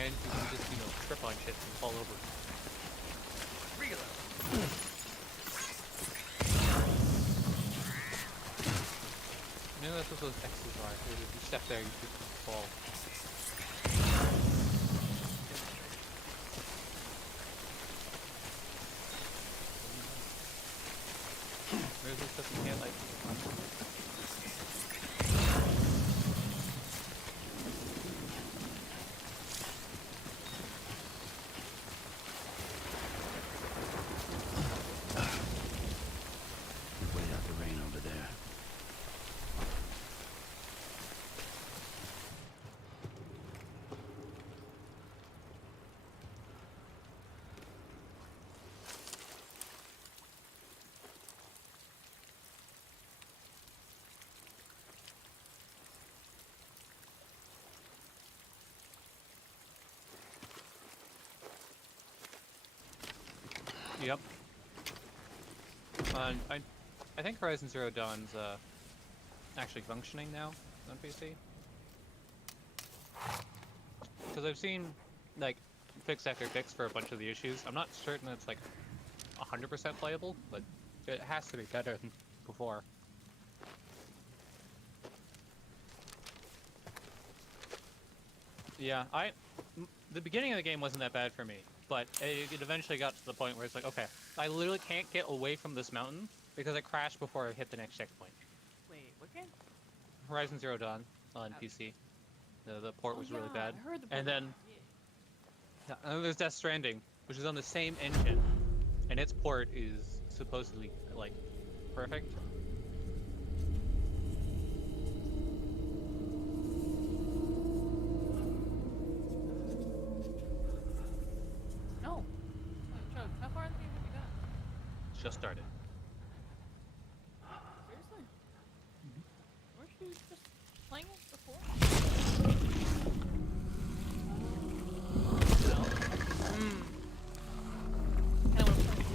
and you can just, trip on shit and fall over. Maybe that's what those X's are. If you step there, you just fall. There's this stuff you can't, like... Wait out the rain over there. Yep. I think Horizon Zero Dawn's actually functioning now on PC. Because I've seen like fix after fix for a bunch of the issues. I'm not certain it's like 100% playable, but it has to be better than before. Yeah, the beginning of the game wasn't that bad for me, but it eventually got to the point where it's like, okay, I literally can't get away from this mountain because I crashed before I hit the next checkpoint. Wait, what game? Horizon Zero Dawn on PC. The port was really bad. I heard the port. And then there's Death Stranding, which is on the same engine, and its port is supposedly like perfect. No. Wait, Chug, how far in the game have you got? It's just started. Seriously? Weren't you just playing it before? No. I wanna play it.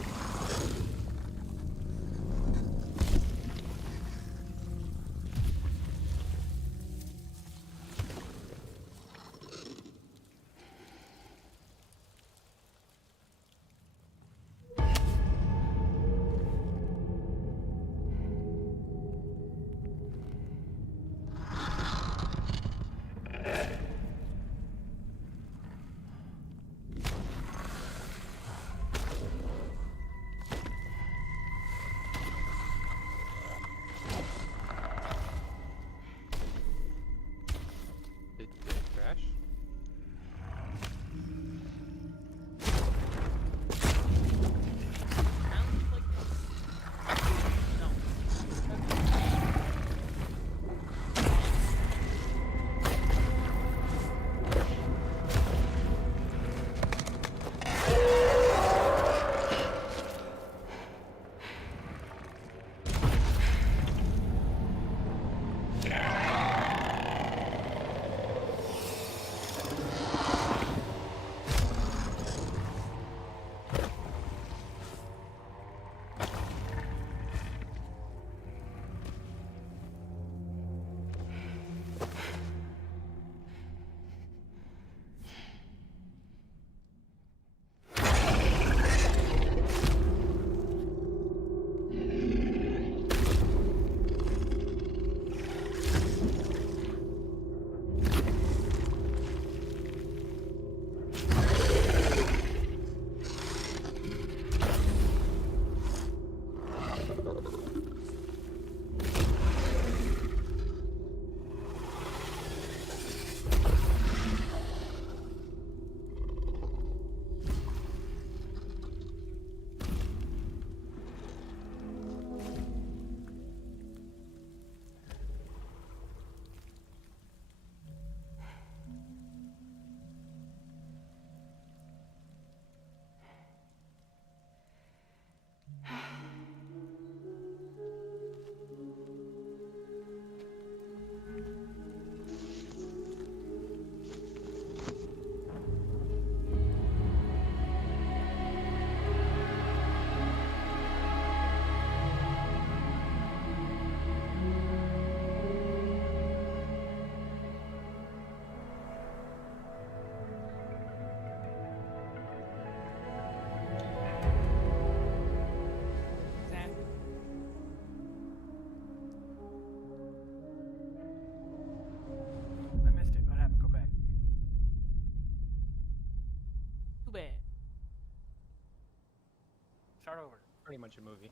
pretty much a movie.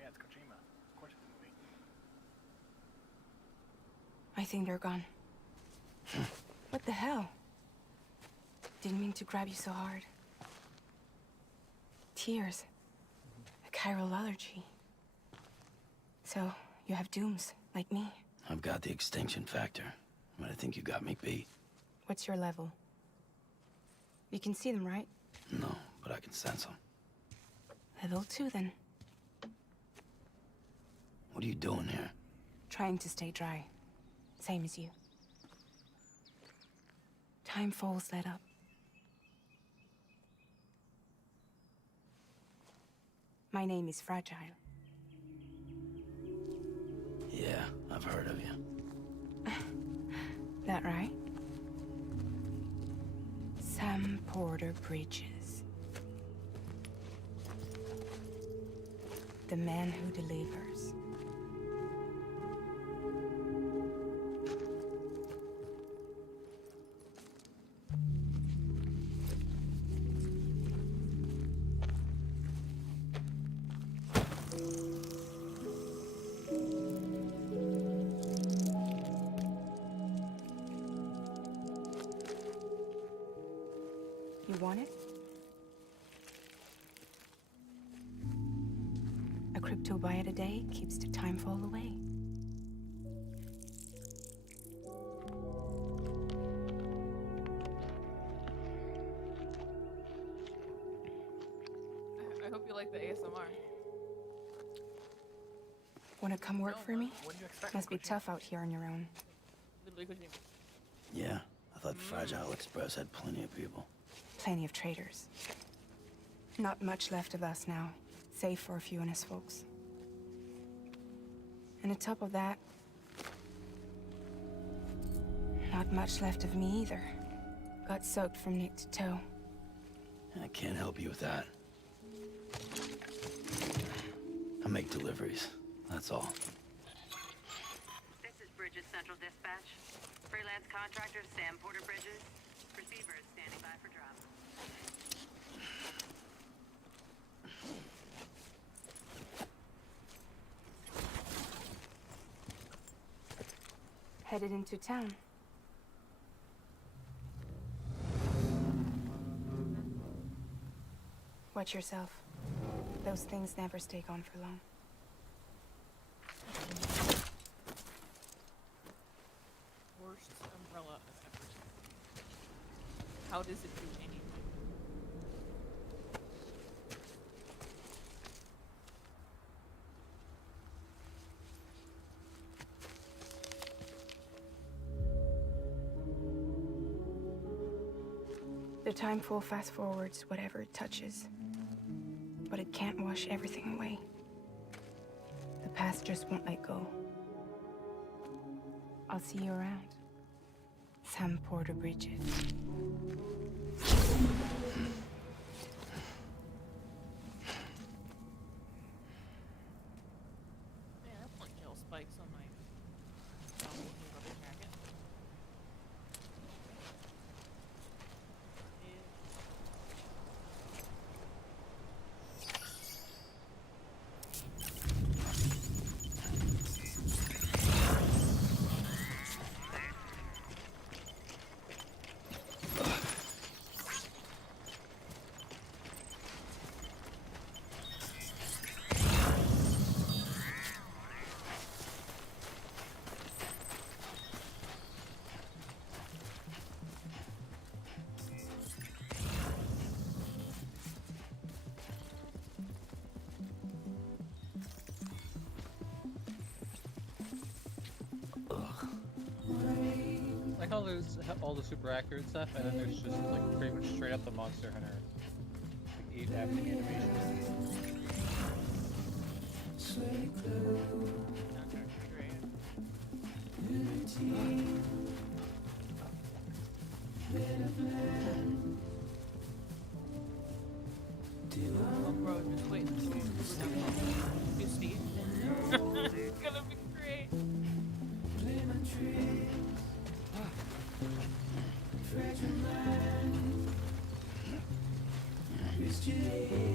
Yeah, it's Kojima. Of course it's a movie. I think they're gone. What the hell? Didn't mean to grab you so hard. Tears. A chiral allergy. So, you have dooms, like me. I've got the extinction factor, but I think you got me beat. What's your level? You can see them, right? No, but I can sense them. Level 2, then. What are you doing here? Trying to stay dry. Same as you. Time falls let up. My name is Fragile. Yeah, I've heard of you. That right? Sam Porter Bridges. The man who delivers. You want it? A crypto byte a day keeps the time fall away. I hope you like the ASMR. Wanna come work for me? What do you expect? Must be Kojima? tough out here on your own. Literally Kojima. Yeah, I thought Fragile Express had plenty of people. Plenty of traitors. Not much left of us now, save for a few honest folks. And on top of that, not much left of me either. Got soaked from neck to toe. I can't help you with that. I make deliveries, that's all. This is Bridges Central Dispatch. Freelance contractor Sam Porter Bridges. Receiver is standing by for drop. Headed into town. Watch yourself. Those things never stay gone for long. Worst umbrella I've ever seen. How does it do anything? The time full fast forwards whatever it touches. But it can't wash everything away. The past just won't let go. I'll see you around. Sam Porter Bridges. Man, I want gel spikes on my rubber jacket. Like how there's all the super accurate stuff, and then there's just like pretty much straight up the Monster Hunter, like 8 acting animations. Soundtrack's great. Oh, bro, just wait and see. You see? It's gonna be great. Yeah.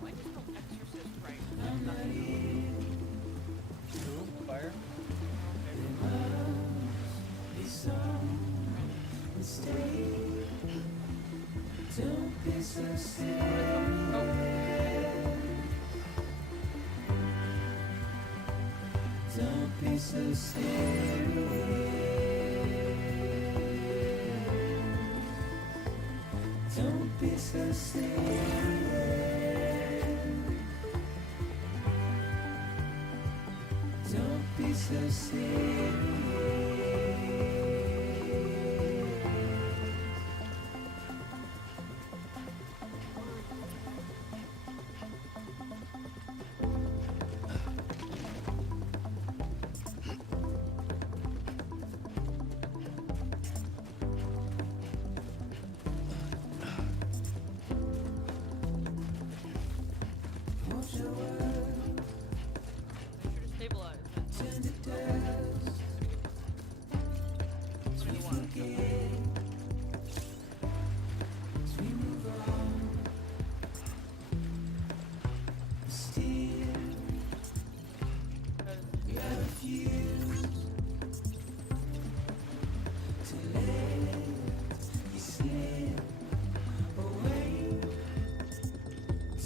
Why does no exorcist right? Ooh, fire. Make sure to stabilize. What do you want?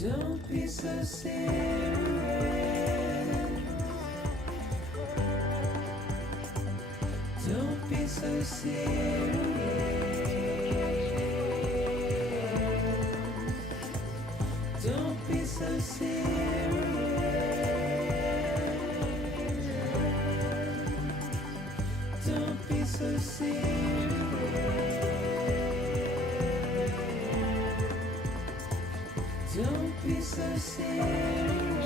Don't be so serious. Don't be so serious. Don't be so serious. Don't be so serious. Don't be so serious.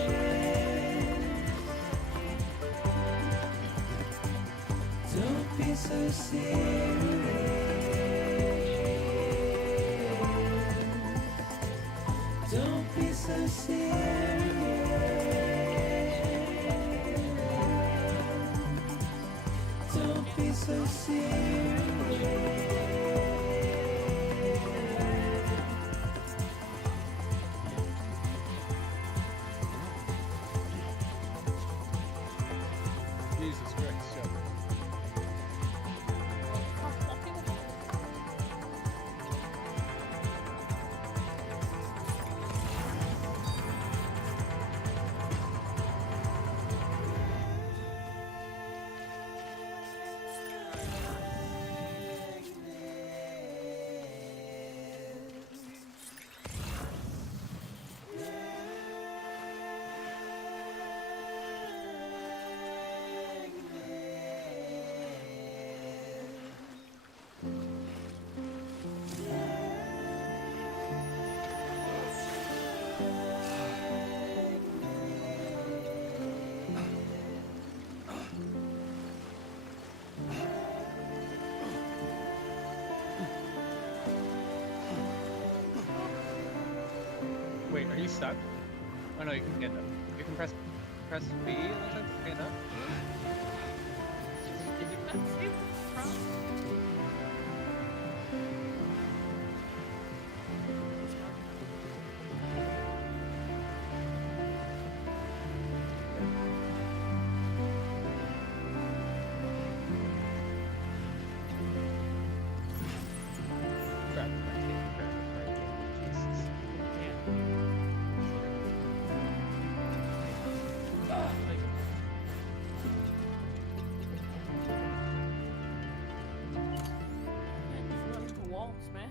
Don't be so serious. Don't be so serious. Don't be so serious. Jesus Christ, Chuck. Wait, are you stuck? Oh no, you can stand up. You can press B, it looks like, to stand up. Did you not see the front? Crap, I can't grab it right. Jesus. Man, just run into walls, man.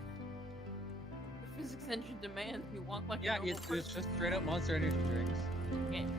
The physics engine demands you walk like Yeah, a normal it's just straight up Monster Energy drinks. person.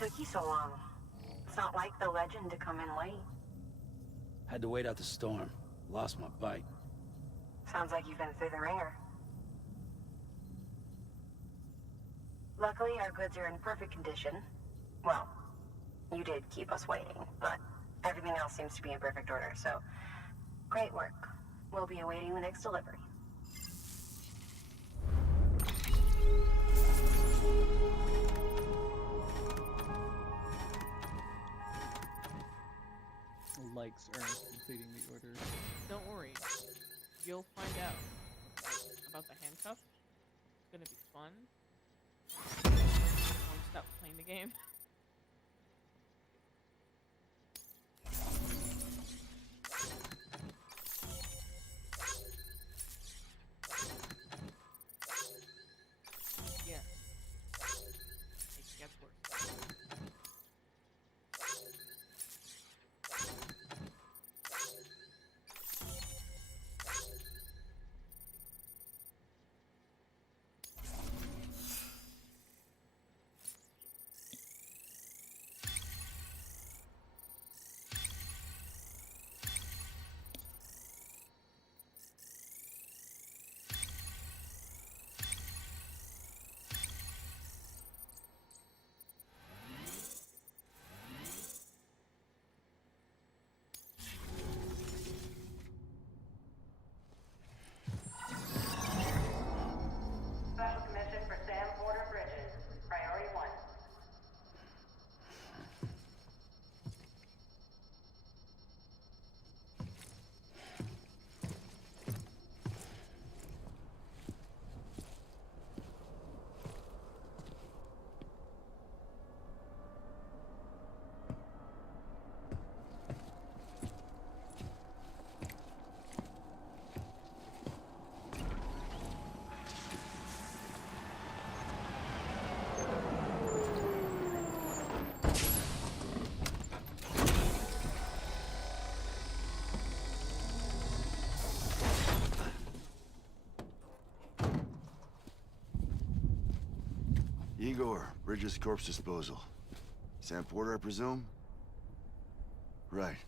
took you so long? It's not like the legend to come in late. Had to wait out the storm. Lost my bike. Sounds like you've been through the ringer. Luckily, our goods are in perfect condition. Well, you did keep us waiting, but everything else seems to be in perfect order, so great work. We'll be awaiting the next delivery. Likes earned completing the order. Don't worry. You'll find out about the handcuff. It's gonna be fun. I won't stop playing the game. Yeah. It gets worse. Special commission for Sam Porter Bridges. Priority 1. Igor, Bridges Corpse Disposal. Sam Porter, I presume? Right.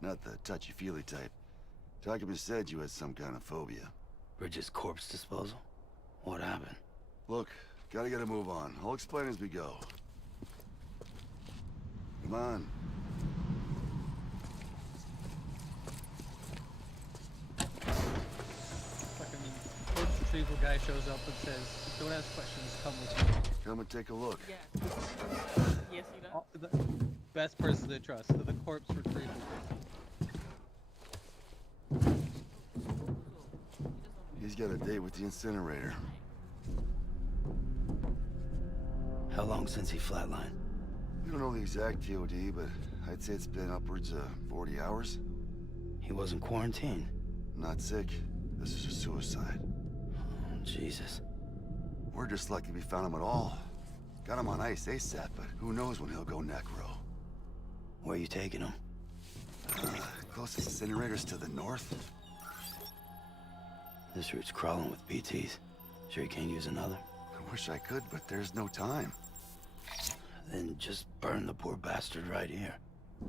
Not the touchy-feely type. Document said you had some kind of phobia. Bridges corpse disposal? What happened? Look, gotta get a move on. I'll explain as we go. Come on. Fucking corpse retrieval guy shows up and says, "Don't ask questions, come with me." Come and take a look. Yeah. Yes, he does. The best person to trust, the corpse retrieval person. He's got a date with the incinerator. How long since he flatlined? We don't know the exact TOD, but I'd say it's been upwards of 40 hours. He wasn't quarantined. Not sick. This is a suicide. Oh, Jesus. We're just lucky we found him at all. Got him on ice ASAP, but who knows when he'll go necro. Where you taking him? Closest incinerator's to the north. This route's crawling with BTs. Sure you can't use another? I wish I could, but there's no time. Then just burn the poor bastard right here.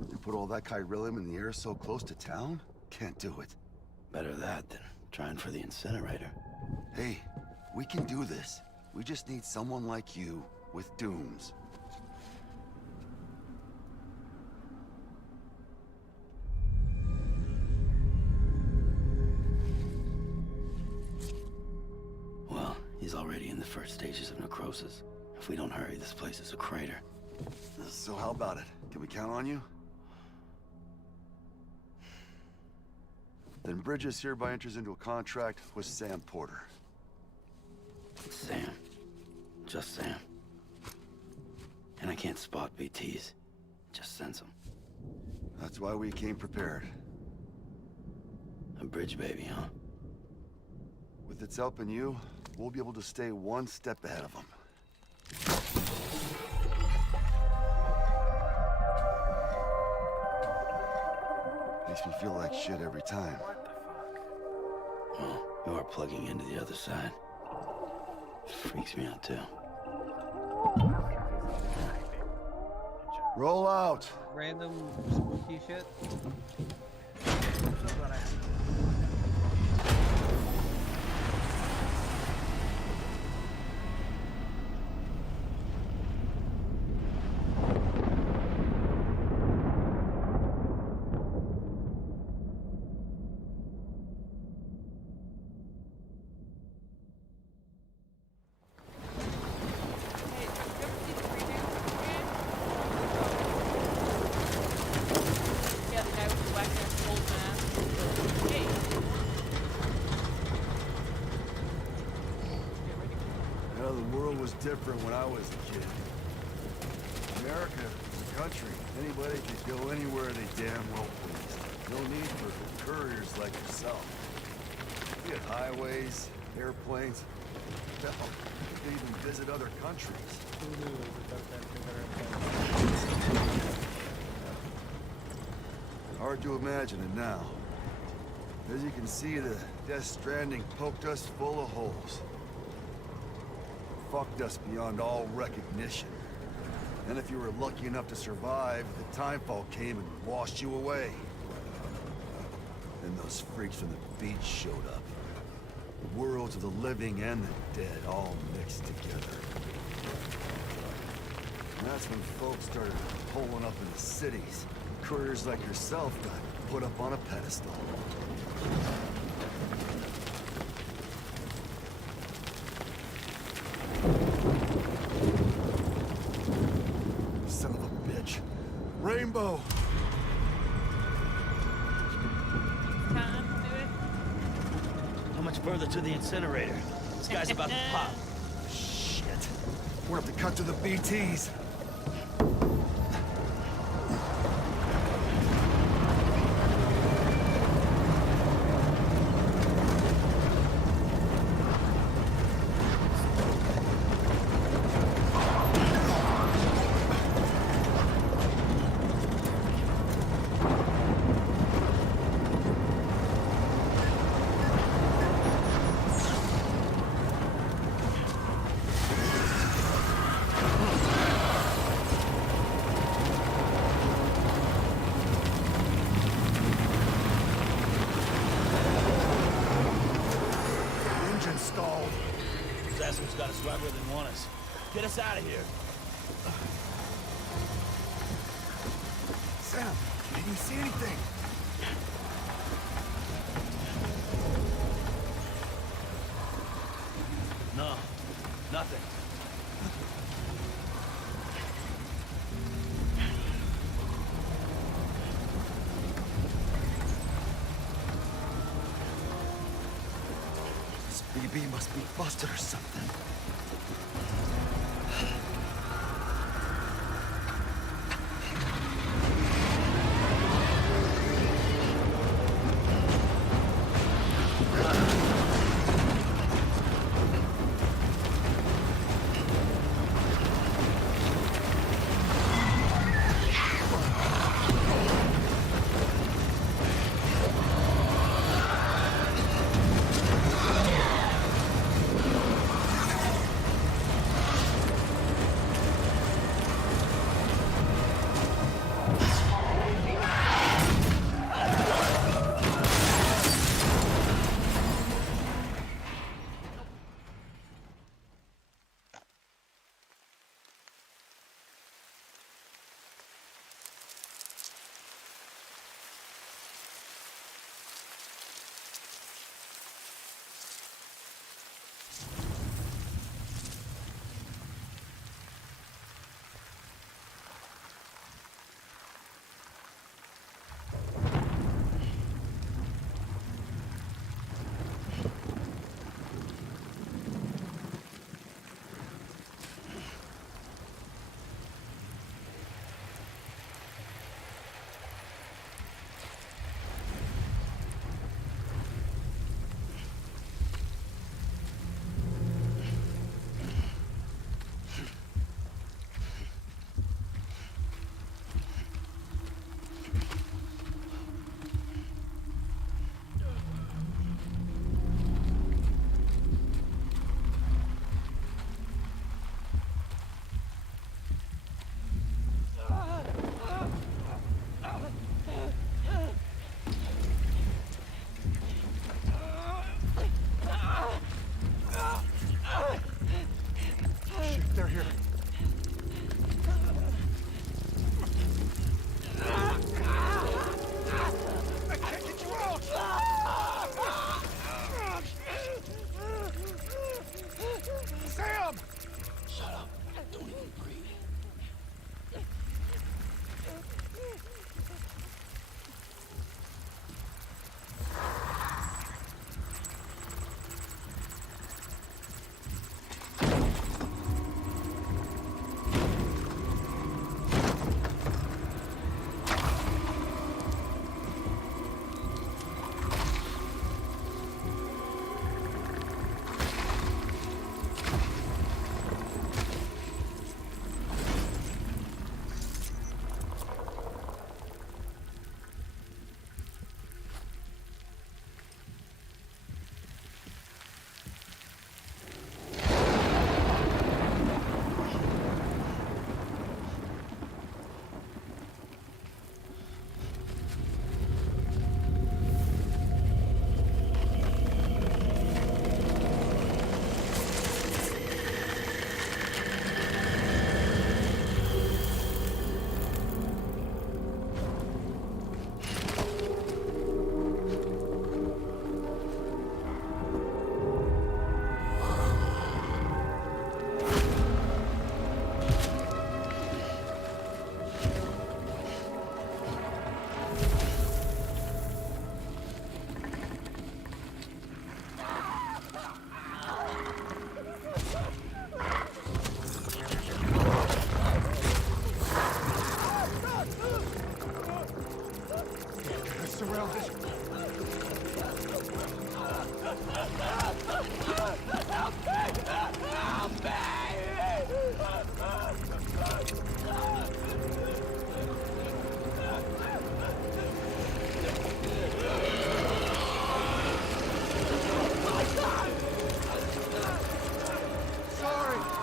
You put all that chiralium in the air so close to town? Can't do it. Better that than trying for the incinerator. Hey, we can do this. We just need someone like you with dooms. Well, he's already in the first stages of necrosis. If we don't hurry, this place is a crater. So how about it? Can we count on you? Then Bridges hereby enters into a contract with Sam Porter. Sam. Just Sam. And I can't spot BTs. Just sense them. That's why we came prepared. A bridge baby, huh? With its help and you, we'll be able to stay one step ahead of them. Makes me feel like shit every time. Well, you are plugging into the other side. Freaks me out too. Roll out. Random spooky shit. Hey, did you ever see the preview for the game? Yeah, the guy with the black hair, old man. Hey. Get ready. Well, the world was different when I was a kid. America was a country. Anybody could go anywhere they damn well pleased. No need for couriers like yourself. We had highways, airplanes. Hell, we could even visit other countries. Hard to imagine it now. As you can see, the Death Stranding poked us full of holes. Fucked us beyond all recognition. And if you were lucky enough to survive, the timefall came and washed you away. Then those freaks from the beach showed up. The worlds of the living and the dead all mixed together. And that's when folks started pulling up in the cities. Couriers like yourself got put up on a pedestal. Son of a bitch. Rainbow! Time to do it. How much further to the incinerator? This guy's about to pop. Shit. We're gonna have to cut to the BTs. Engine stalled. These assholes got us right where they want us. Get us out of here. Sam, can you see anything? No, nothing. This BB must be busted or something. around this. Sorry.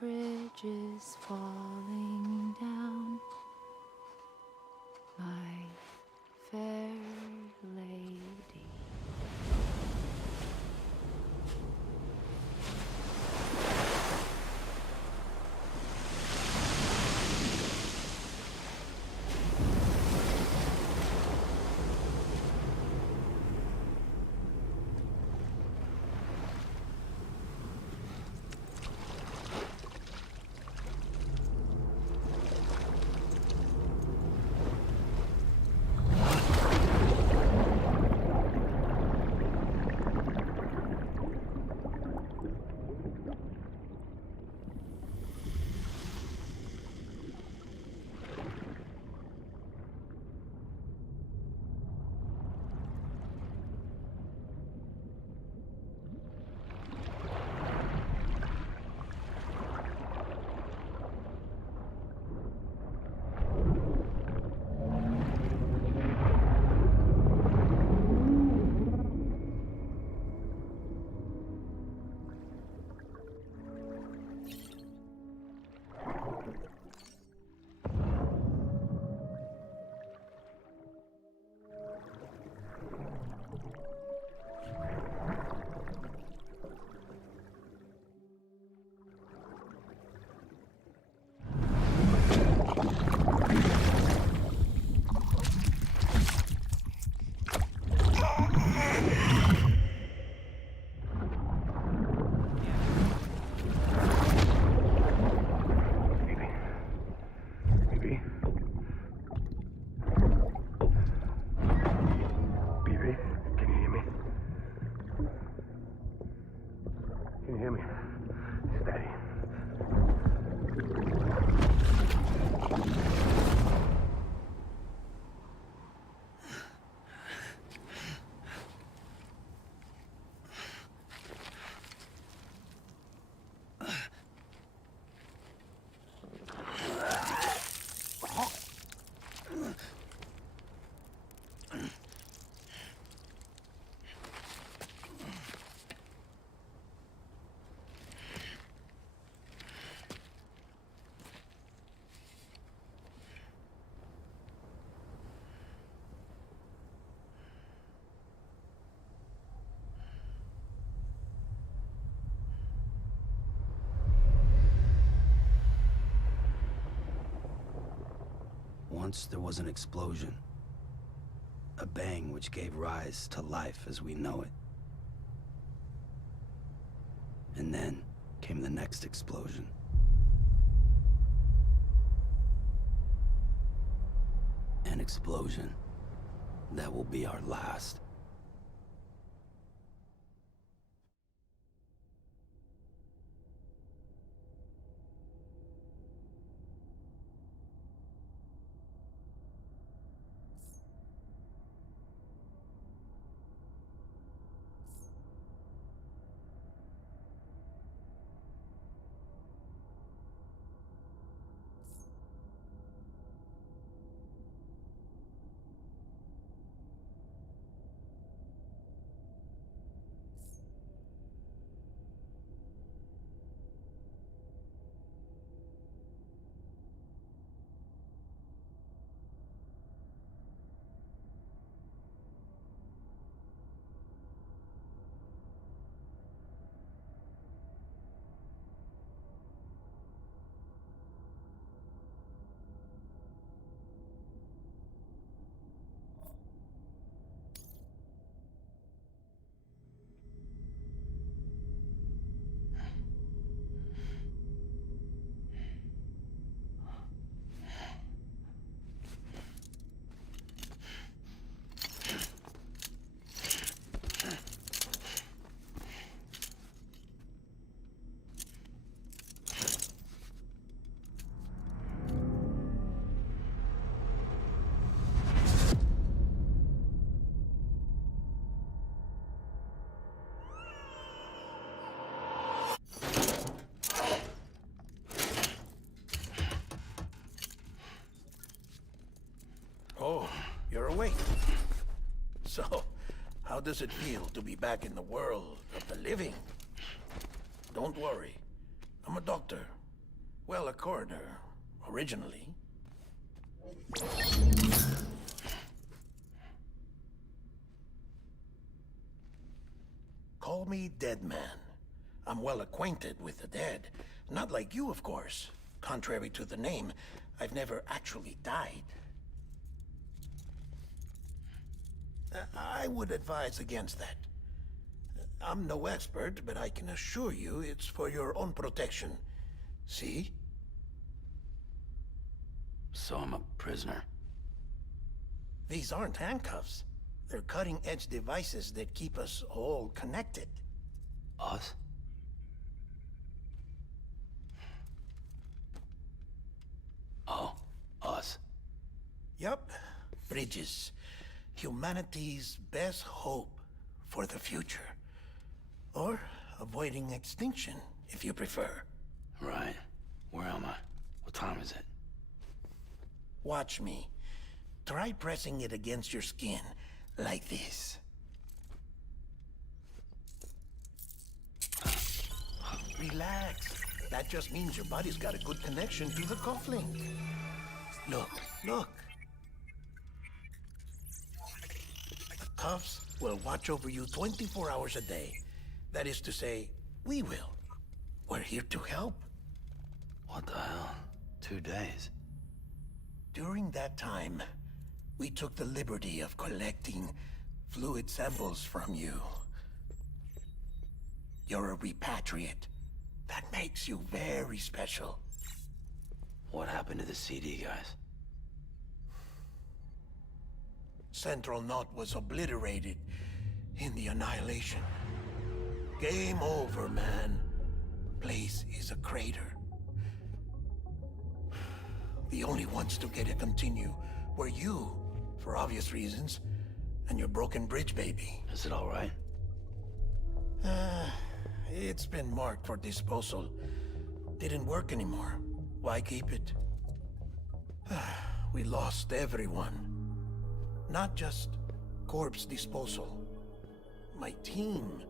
bridges falling down, my fair lady. Once there was an explosion. A bang which gave rise to life as we know it. And then came the next explosion. An explosion that will be our last. Oh, you're awake. So, how does it feel to be back in the world of the living? Don't worry. I'm a doctor. Well, a coroner, originally. Call me Dead Man. I'm well acquainted with the dead. Not like you, of course. Contrary to the name, I've never actually died. I would advise against that. I'm no expert, but I can assure you it's for your own protection. See? So I'm a prisoner. These aren't handcuffs. They're cutting-edge devices that keep us all connected. Us? Oh, us. Yup. Bridges. Humanity's best hope for the future. Or avoiding extinction, if you prefer. Right. Where am I? What time is it? Watch me. Try pressing it against your skin, like this. Relax. That just means your body's got a good connection to the cufflink. Look, look. The cuffs will watch over you 24 hours a day. That is to say, we will. We're here to help. What the hell? 2 days? During that time, we took the liberty of collecting fluid samples from you. You're a repatriate. That makes you very special. What happened to the CD guys? Central Knot was obliterated in the Annihilation. Game over, man. Place is a crater. The only ones to get to continue were you, for obvious reasons, and your broken bridge baby. Is it all right? It's been marked for disposal. Didn't work anymore. Why keep it? We lost everyone. Not just corpse disposal. My team,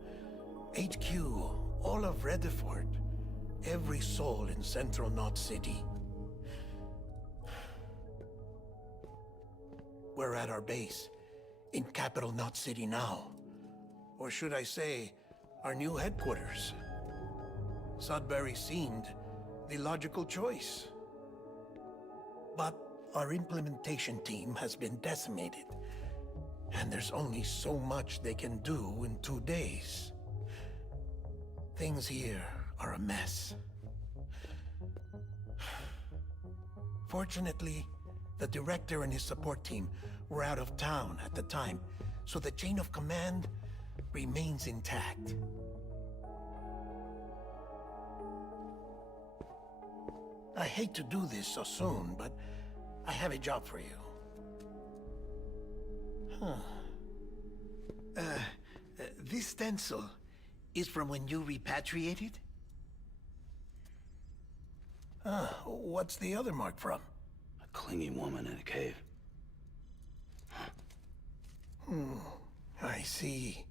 HQ, all of Redefort, every soul in Central Knot City. We're at our base, in Capital Knot City now. Or should I say, our new headquarters. Sudbury seemed the logical choice. But our implementation team has been decimated. And there's only so much they can do in 2 days. Things here are a mess. Fortunately, the director and his support team were out of town at the time, so the chain of command remains intact. I hate to do this so soon, but I have a job for you. This stencil is from when you repatriated? What's the other mark from? A clingy woman in a cave. I see.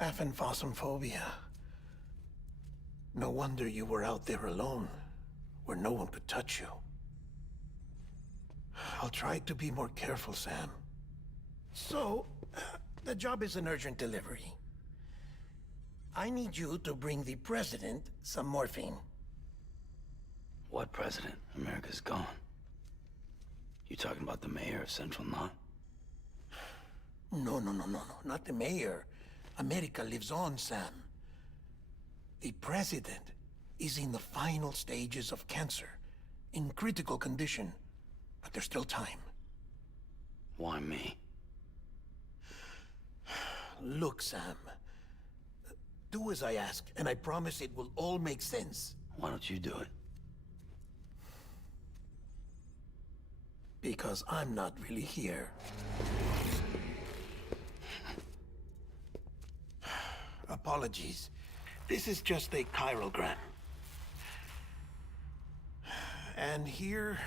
Aphenphosmphobia. No wonder you were out there alone, where no one could touch you. I'll try to be more careful, Sam. So, the job is an urgent delivery. I need you to bring the president some morphine. What president? America's gone. You talking about the mayor of Central Knot? No, not the mayor. America lives on, Sam. The president is in the final stages of cancer, in critical condition, but there's still time. Why me? Look, Sam. Do as I ask, and I promise it will all make sense. Why don't you do it? Because I'm not really here. Apologies. This is just a chiralgram. And here,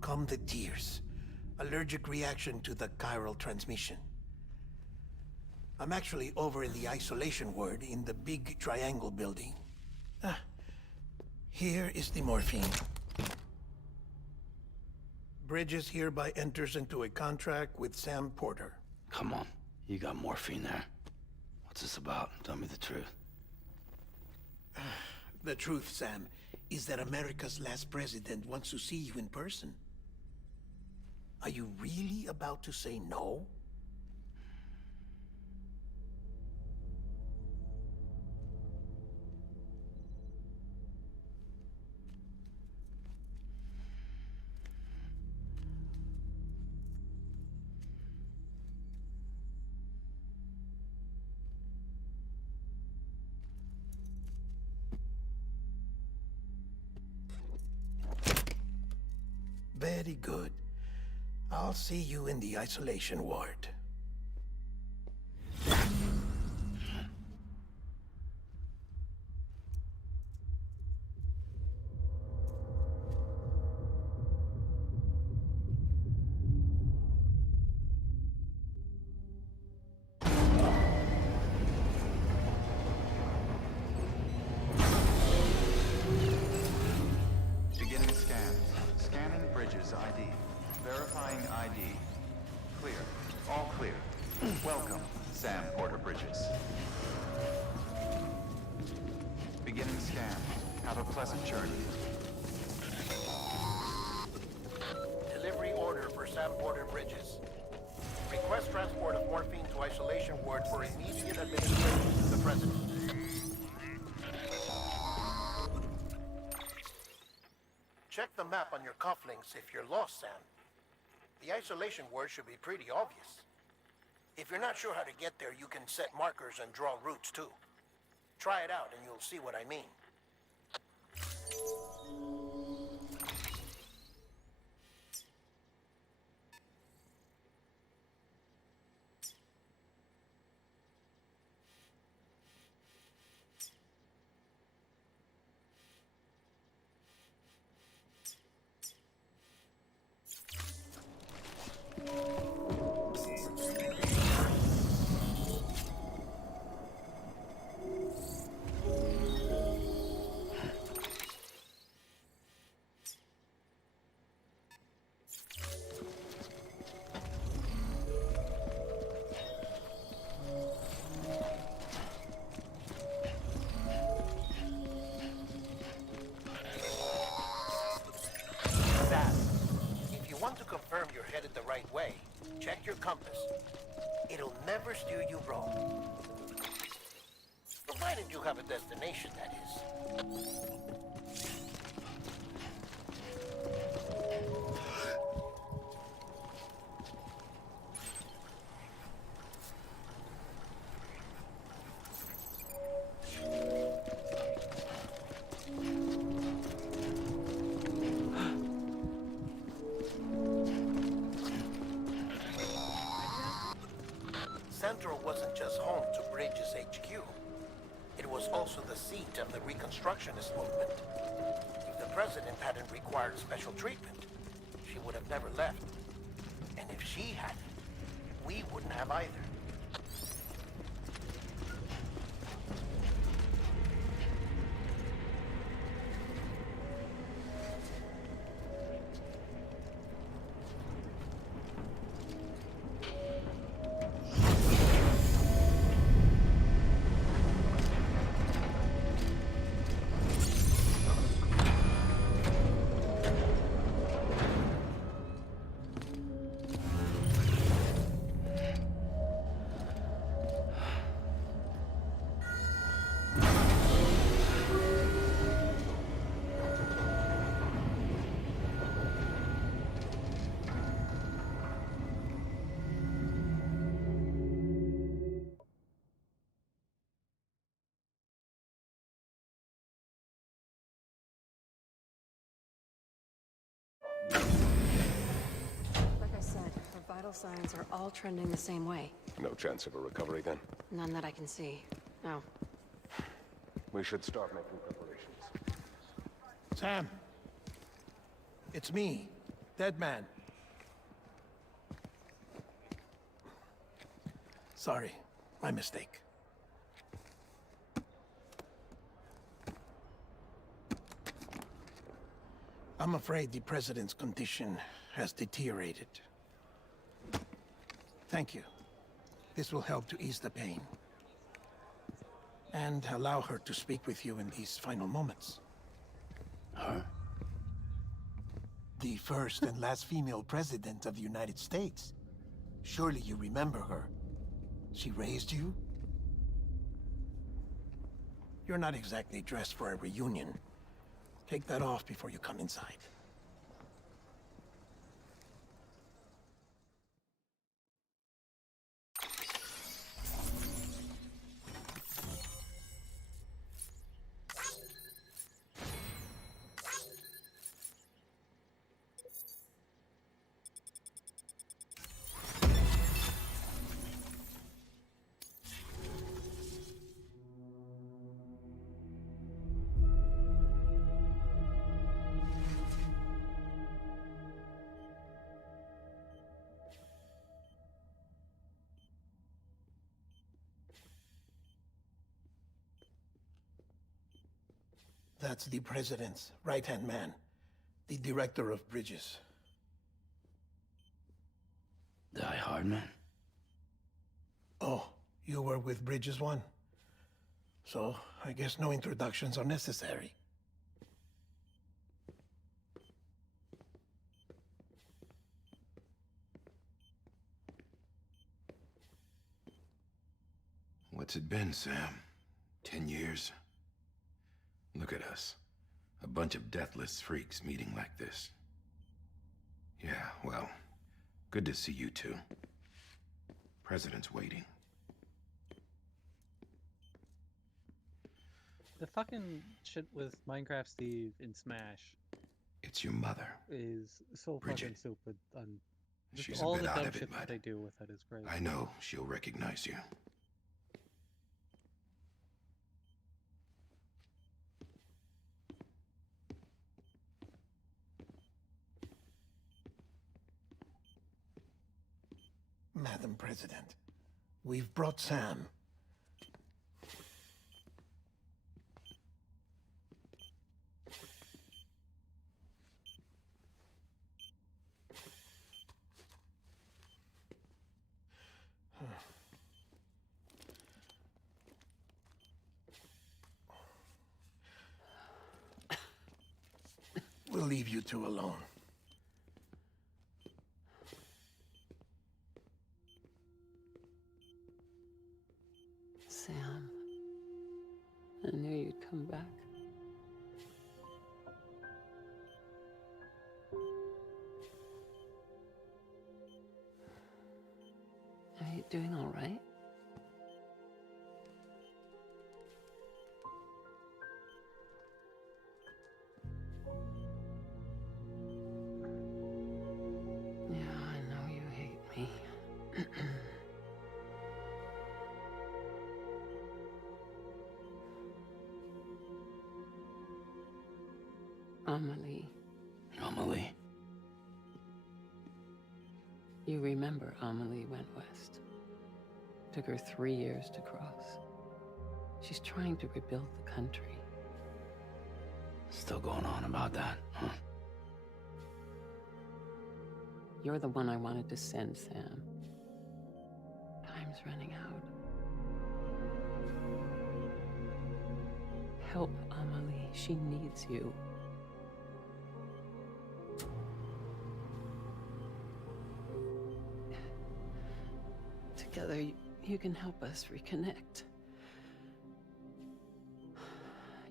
come the tears. Allergic reaction to the chiral transmission. I'm actually over in the isolation ward in the big triangle building. Here is the morphine. Bridges hereby enters into a contract with Sam Porter. Come on. You got morphine there. What's this about? Tell me the truth. The truth, Sam, is that America's last president wants to see you in person. Are you really about to say no? Very good. I'll see you in the isolation ward. Beginning scan. Scanning Bridges ID. Verifying ID. Clear. All clear. Welcome, Sam Porter Bridges. Beginning scan. Have a pleasant journey. Delivery order for Sam Porter Bridges. Request transport of morphine to isolation ward for immediate administration to the president. Check the map on your cufflinks if you're lost, Sam. The isolation word should be pretty obvious. If you're not sure how to get there, you can set markers and draw routes too. Try it out and you'll see what I mean. headed the right way. Check your compass. It'll never steer you wrong. Provided you have a destination, that is. Central wasn't just home to Bridges HQ. It was also the seat of the Reconstructionist movement. If the president hadn't required special treatment, she would have never left. And if she hadn't, we wouldn't have either. Like I said, her vital signs are all trending the same way. No chance of a recovery then? None that I can see. No. We should start making preparations. Sam. It's me, Dead Man. Sorry, my mistake. I'm afraid the president's condition has deteriorated. Thank you. This will help to ease the pain. And allow her to speak with you in these final moments. Her? The first and last female president of the United States. Surely you remember her. She raised you? You're not exactly dressed for a reunion. Take that off before you come inside. That's the president's right-hand man, the director of bridges. Die Hard Man? Oh, you were with Bridges 1? So, I guess no introductions are necessary. What's it been, Sam? 10 years? Look at us. A bunch of deathless freaks meeting like this. Yeah, well, good to see you two. President's waiting. The fucking shit with Minecraft Steve in Smash It's your mother. is so Bridget. fucking stupid. Just She's a all bit the out dumb of it, shit that but they do with it is great. I know she'll recognize you. Madam President, we've brought Sam. We'll leave you two alone. come back. Are you doing all right? Yeah, I know you hate me. Amelie. Amelie? You remember Amelie went west. Took her 3 years to cross. She's trying to rebuild the country. Still going on about that, huh? You're the one I wanted to send, Sam. Time's running out. Help Amelie. She needs you. Together, you can help us reconnect.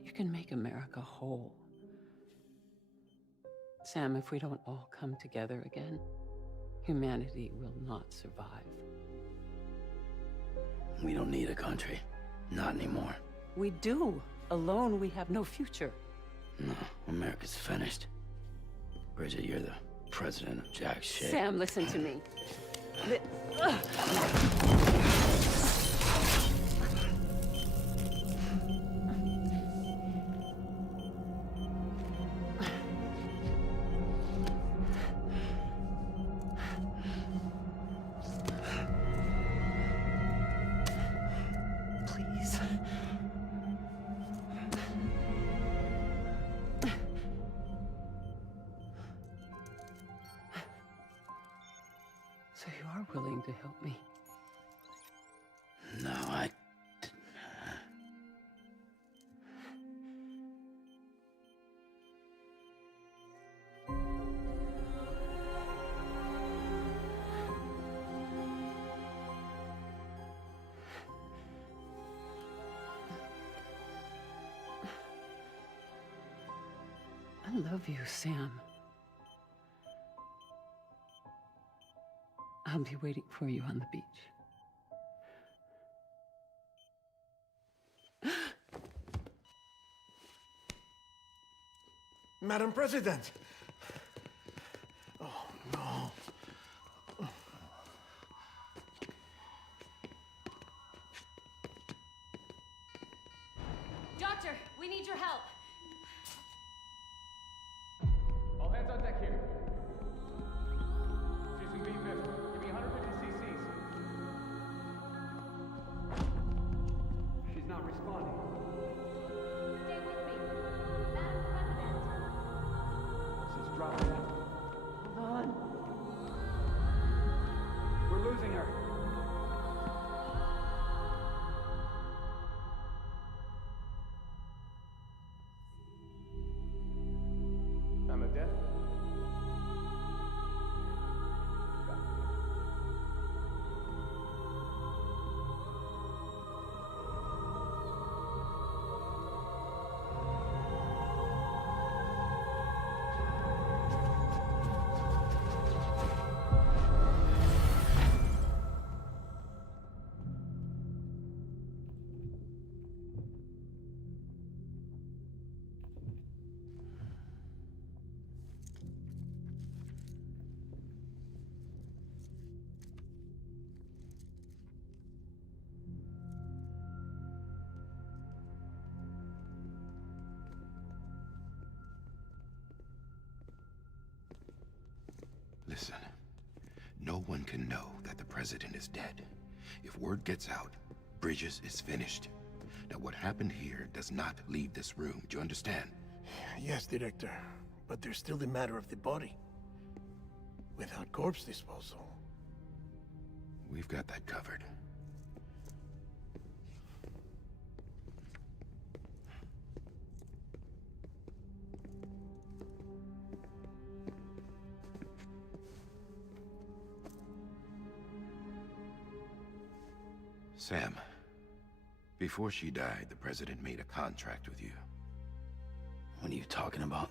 You can make America whole. Sam, if we don't all come together again, humanity will not survive. We don't need a country. Not anymore. We do. Alone, we have no future. No, America's finished. Bridget, you're the president of jack shit. Sam, listen to me. Please. So you are willing to help me? No, I... I love you, Sam. I'll be waiting for you on the beach. Madam President! Oh, no. Doctor, we need your help. All hands on deck here. Season B fifth. Give me 150 cc's. She's not responding. Stay with me. Madam President. She's dropping. Hold on. We're losing her. Time of death? Listen, no one can know that the president is dead. If word gets out, Bridges is finished. Now, what happened here does not leave this room. Do you understand? Yes, Director. But there's still the matter of the body. Without corpse disposal. We've got that covered. Sam, Before she died, the President made a contract with you. What are you talking about?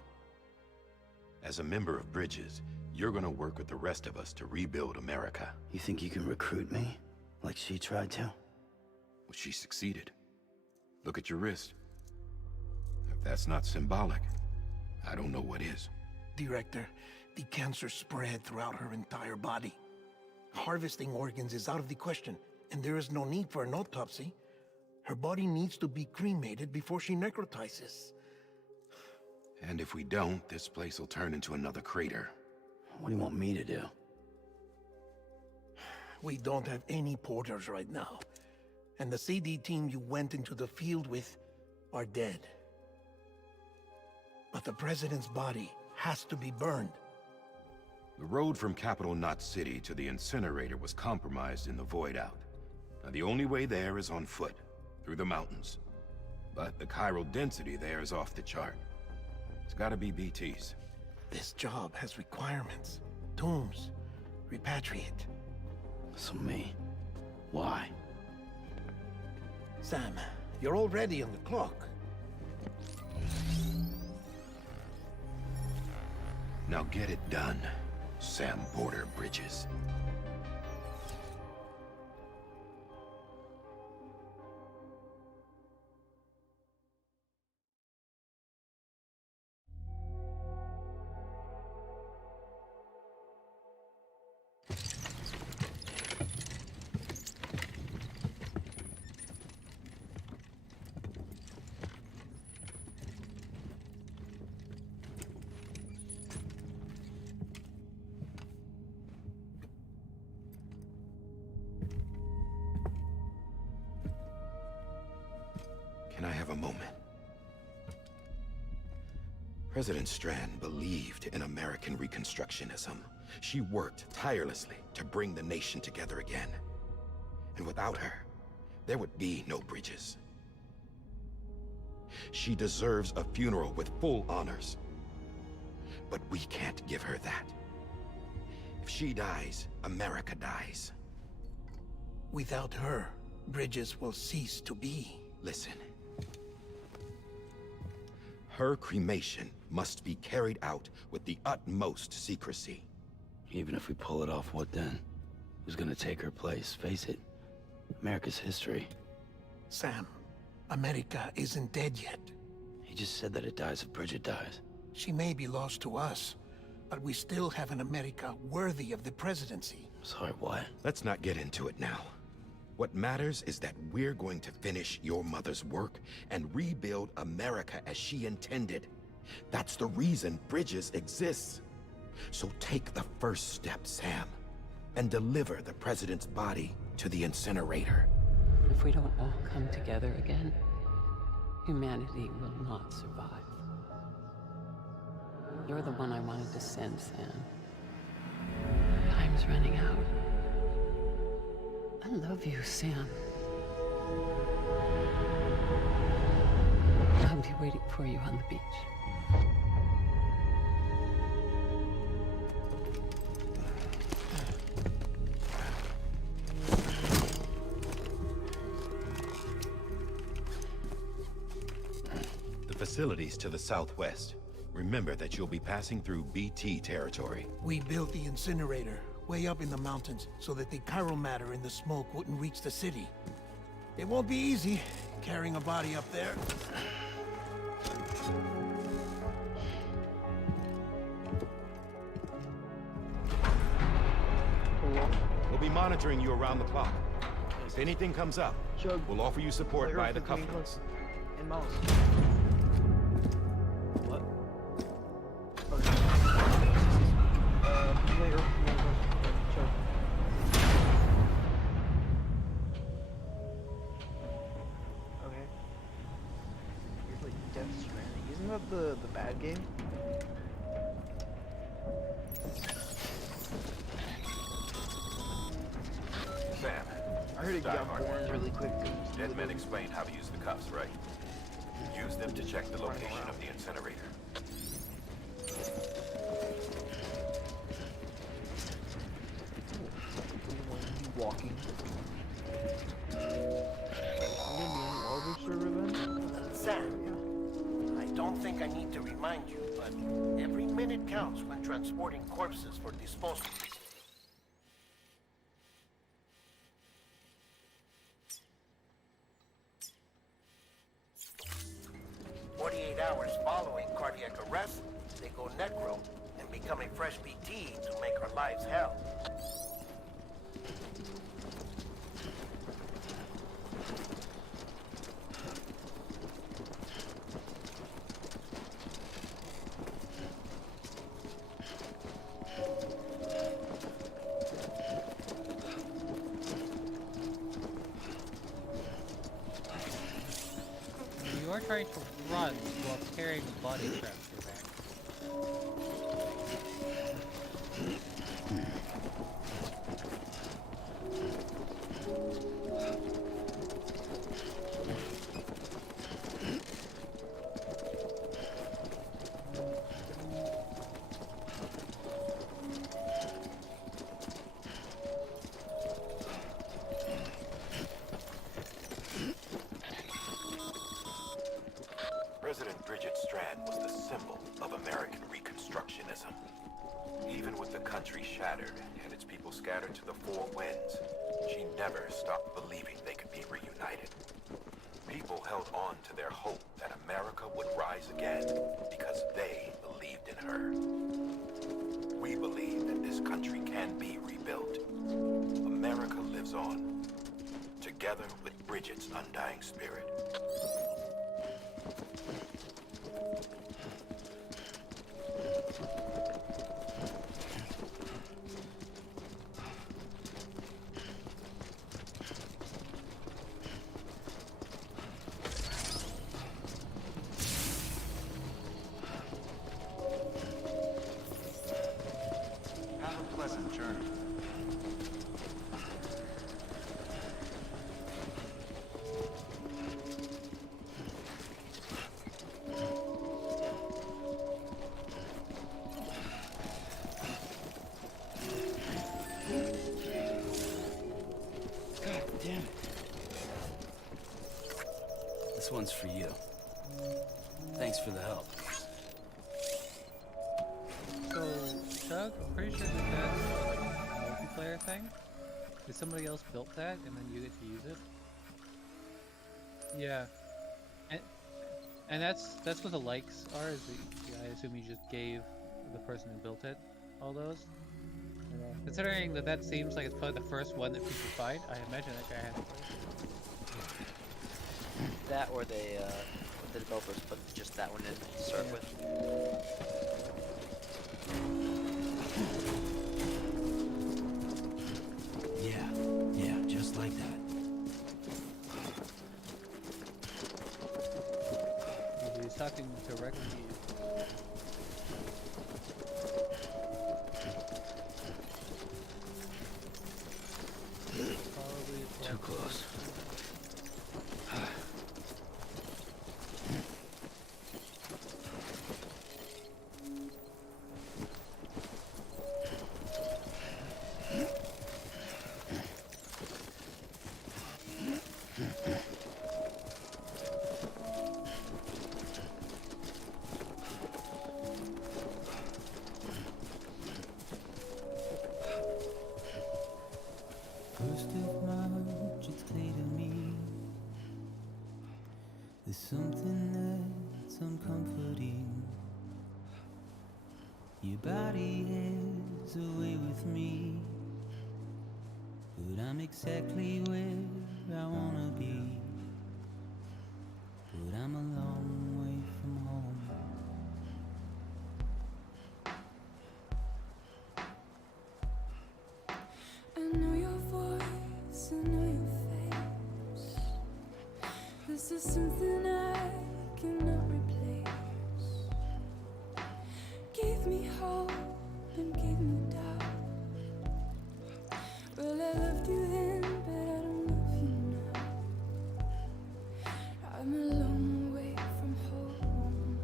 As a member of Bridges, you're gonna work with the rest of us to rebuild America. You think you can recruit me? Like she tried to? Well, she succeeded. Look at your wrist. If that's not symbolic, I don't know what is. Director, the cancer spread throughout her entire body. Harvesting organs is out of the question, and there is no need for an autopsy. Her body needs to be cremated before she necrotizes. And if we don't, this place will turn into another crater. What do you want me to do? We don't have any porters right now. And the CD team you went into the field with are dead. But the President's body has to be burned. The road from Capital Knot City to the incinerator was compromised in the Void Out. Now the only way there is on foot, through the mountains. But the chiral density there is off the chart. It's gotta be BT's. This job has requirements. Tombs. Repatriate. So me? Why? Sam, you're already on the clock. Now get it done, Sam Porter Bridges. Can I have a moment? President Strand believed in American Reconstructionism. She worked tirelessly to bring the nation together again. And without her, there would be no Bridges. She deserves a funeral with full honors. But we can't give her that. If she dies, America dies. Without her, Bridges will cease to be. Listen. Her cremation must be carried out with the utmost secrecy. Even if we pull it off, what then? Who's gonna take her place? Face it, America's history. Sam, America isn't dead yet. He just said that it dies if Bridget dies. She may be lost to us, but we still have an America worthy of the presidency. Sorry, what? Let's not get into it now. What matters is that we're going to finish your mother's work and rebuild America as she intended. That's the reason Bridges exists. So take the first step, Sam, and deliver the president's body to the incinerator. If we don't all come together again, humanity will not survive. You're the one I wanted to send, Sam. Time's running out. I love you, Sam. I'll be waiting for you on the beach. The facility's to the southwest. Remember that you'll be passing through BT territory. We built the incinerator way up in the mountains so that the chiral matter in the smoke wouldn't reach the city. It won't be easy carrying a body up there. We'll be monitoring you around the clock. If anything comes up, we'll offer you support via the cufflinks. And mouse. What? Later. Okay. Here's like Death Stranding. Isn't that the bad game? Sam, I heard it got boring really quick. Dead men explained how to use the cuffs, right? Use them to check the location of the incinerator. Walking. think I need to remind you, but every minute counts when transporting corpses for disposal. 48 hours following cardiac arrest, they go necro and become a fresh BT to make our lives hell. You are trying to run while carrying a body strap to your back. President Bridget Strand was the symbol of American Reconstructionism. Even with the country shattered and its people scattered to the four winds, she never stopped believing they could be reunited. People held on to their hope that America would rise again because they believed in her. We believe that this country can be rebuilt. America lives on, together with Bridget's undying spirit. Have a pleasant journey. God damn it. This one's for you. Thanks for the help. So, Doug, I'm pretty sure that that's a multiplayer thing. Did somebody else built that and then you get to use it? Yeah. And that's what the likes are, is that I assume you just gave the person who built it all those. Considering that that seems like it's probably the first one that people find, I imagine that guy has it. That or they, the developers put just that one in to start with. Yeah, just like that. He's talking directly to you. Too close. First of March, it's clear to me there's something that's uncomforting. Your body is away with me, but I'm exactly where I wanna be. But I'm a long way from home. I know your voice, I know your face. This is something I cannot replace. Gave me hope and gave me doubt. Well, I loved you then, but I don't love you now. I'm a long way from home.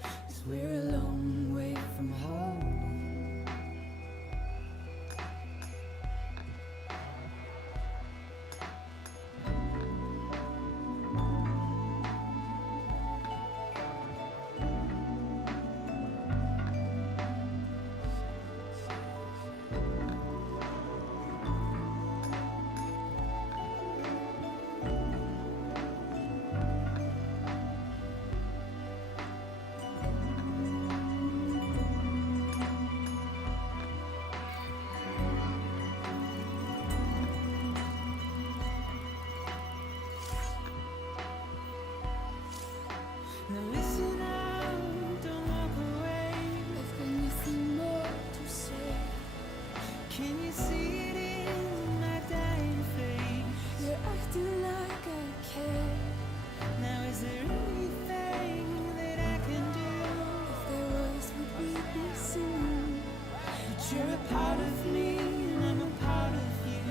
'Cause we're a long way from home. Now listen up, don't walk away. I've got nothing more to say. Can you see it in my dying face? You're acting like I care. Now is there anything that I can do? If there was, would we be singing? But you're a part of me and I'm a part of you.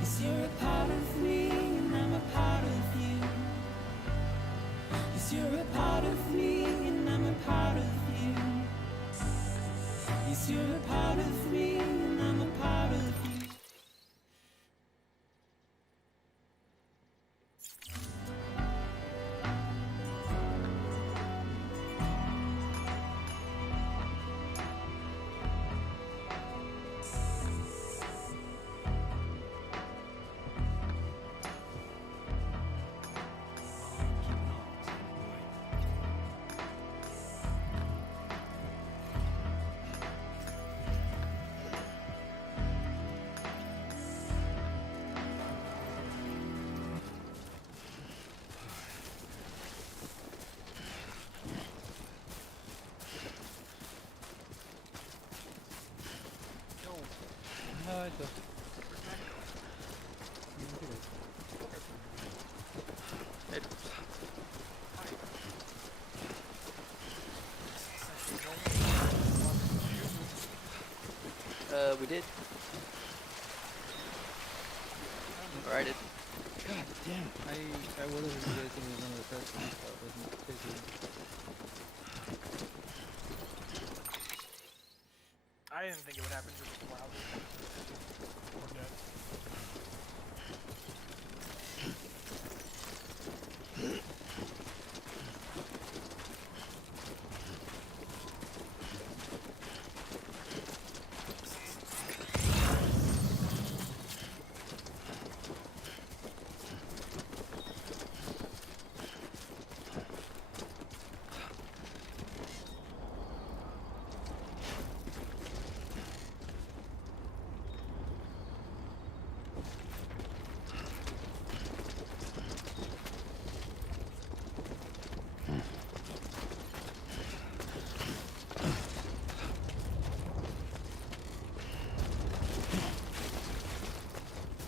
Yes, you're a part of me and I'm a part of you. Yes, you're a part of me and I'm a part of you. Yes, you're a part of me and I'm a part of you. No, it's a... We did. Or I did. God damn it. I would have been guessing it was one of the first ones, but it wasn't busy. I didn't think it would happen just loudly. We're good.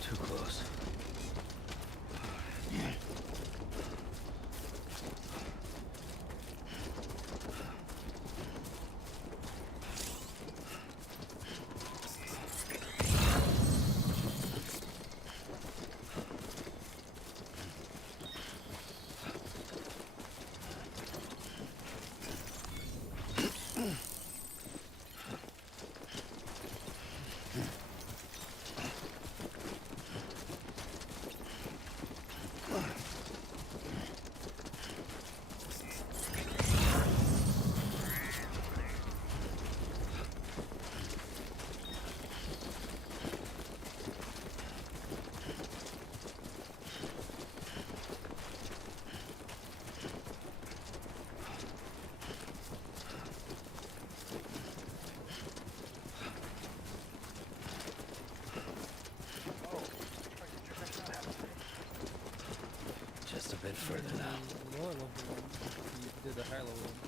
Too close. Just a bit further now. Lower level one. You did the higher level one.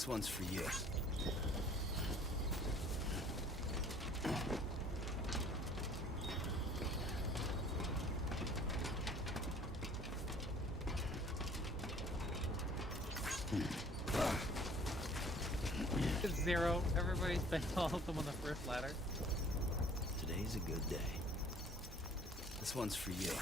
This one's for you. It's 0. Everybody spent all of them on the first ladder. Today's a good day. This one's for you.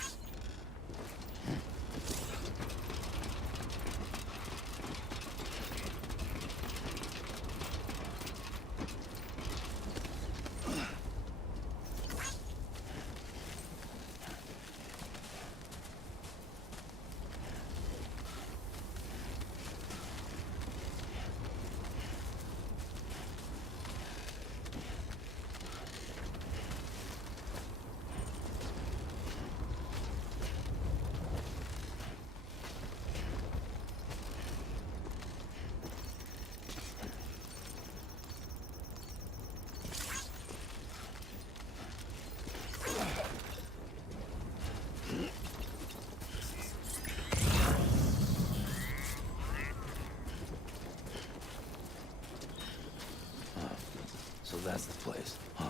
So that's the place, huh?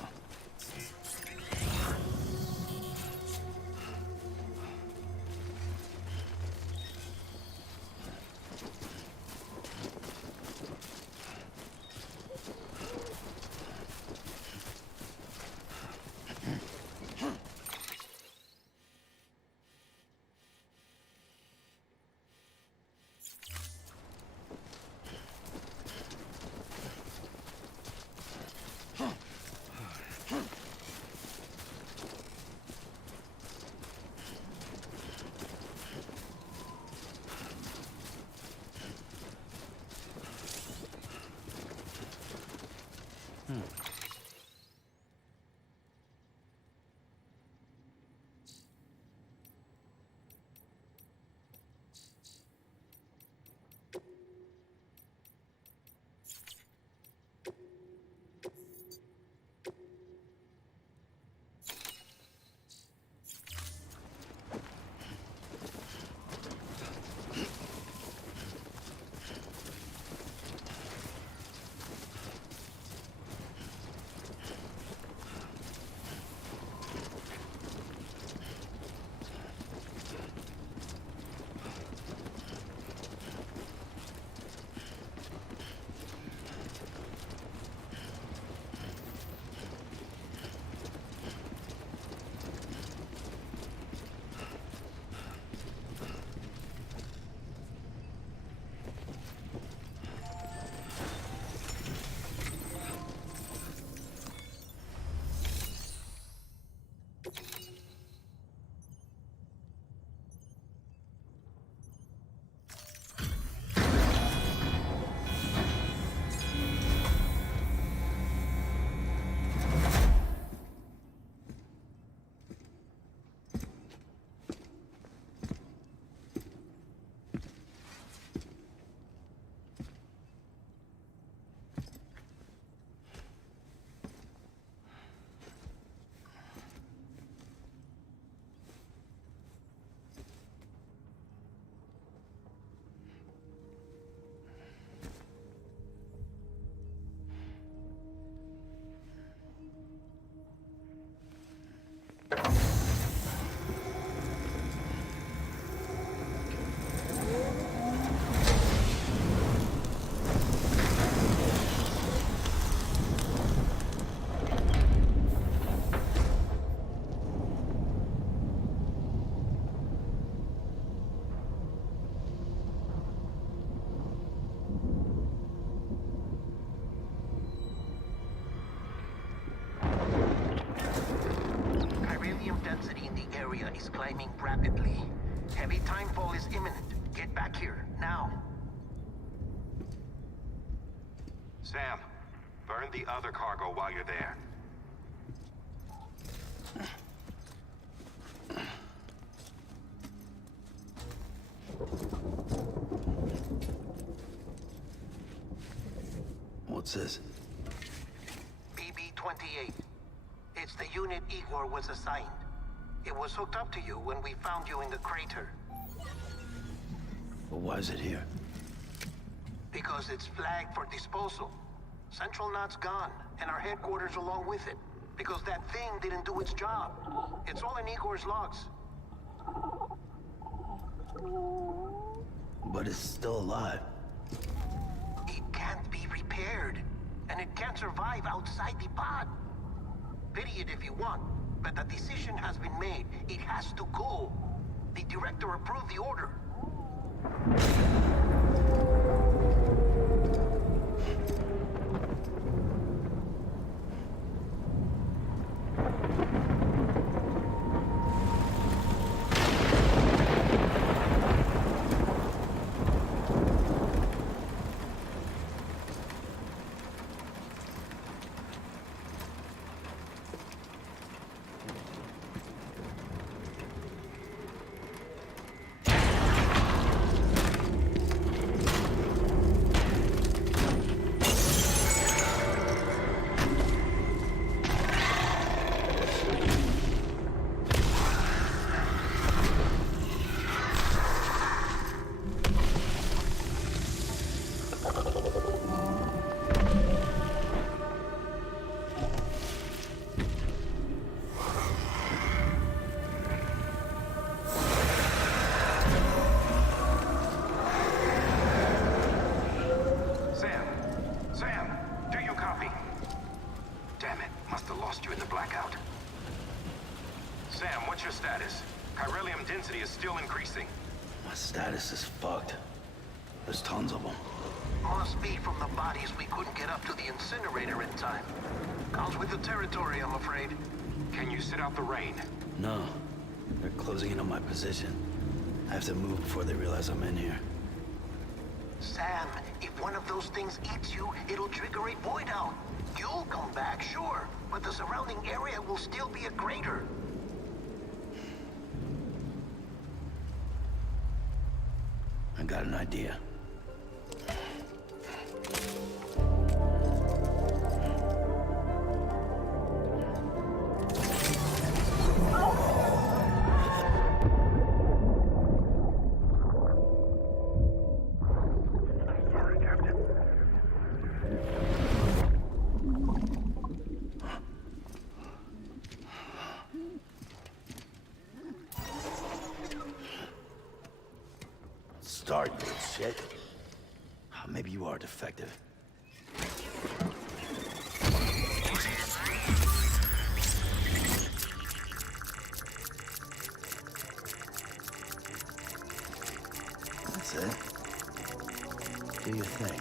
Density in the area is climbing rapidly. Heavy timefall is imminent. Get back here, now. Sam, burn the other cargo while you're there. What's this? BB-28. It's the unit Igor was assigned. It was hooked up to you when we found you in the crater. But why is it here? Because it's flagged for disposal. Central Knot's gone, and our headquarters along with it. Because that thing didn't do its job. It's all in Igor's logs. But it's still alive. It can't be repaired. And it can't survive outside the pod. Pity it if you want, but the decision has been made. It has to go. The director approved the order. My status is fucked. There's tons of them. Must be from the bodies we couldn't get up to the incinerator in time. Comes with the territory, I'm afraid. Can you sit out the rain? No. They're closing in on my position. I have to move before they realize I'm in here. Sam, if one of those things eats you, it'll trigger a void out. You'll come back, sure, but the surrounding area will still be a crater. I got an idea. Sorry, Captain. Start, you shit. Maybe you are defective. That's it. Do your thing.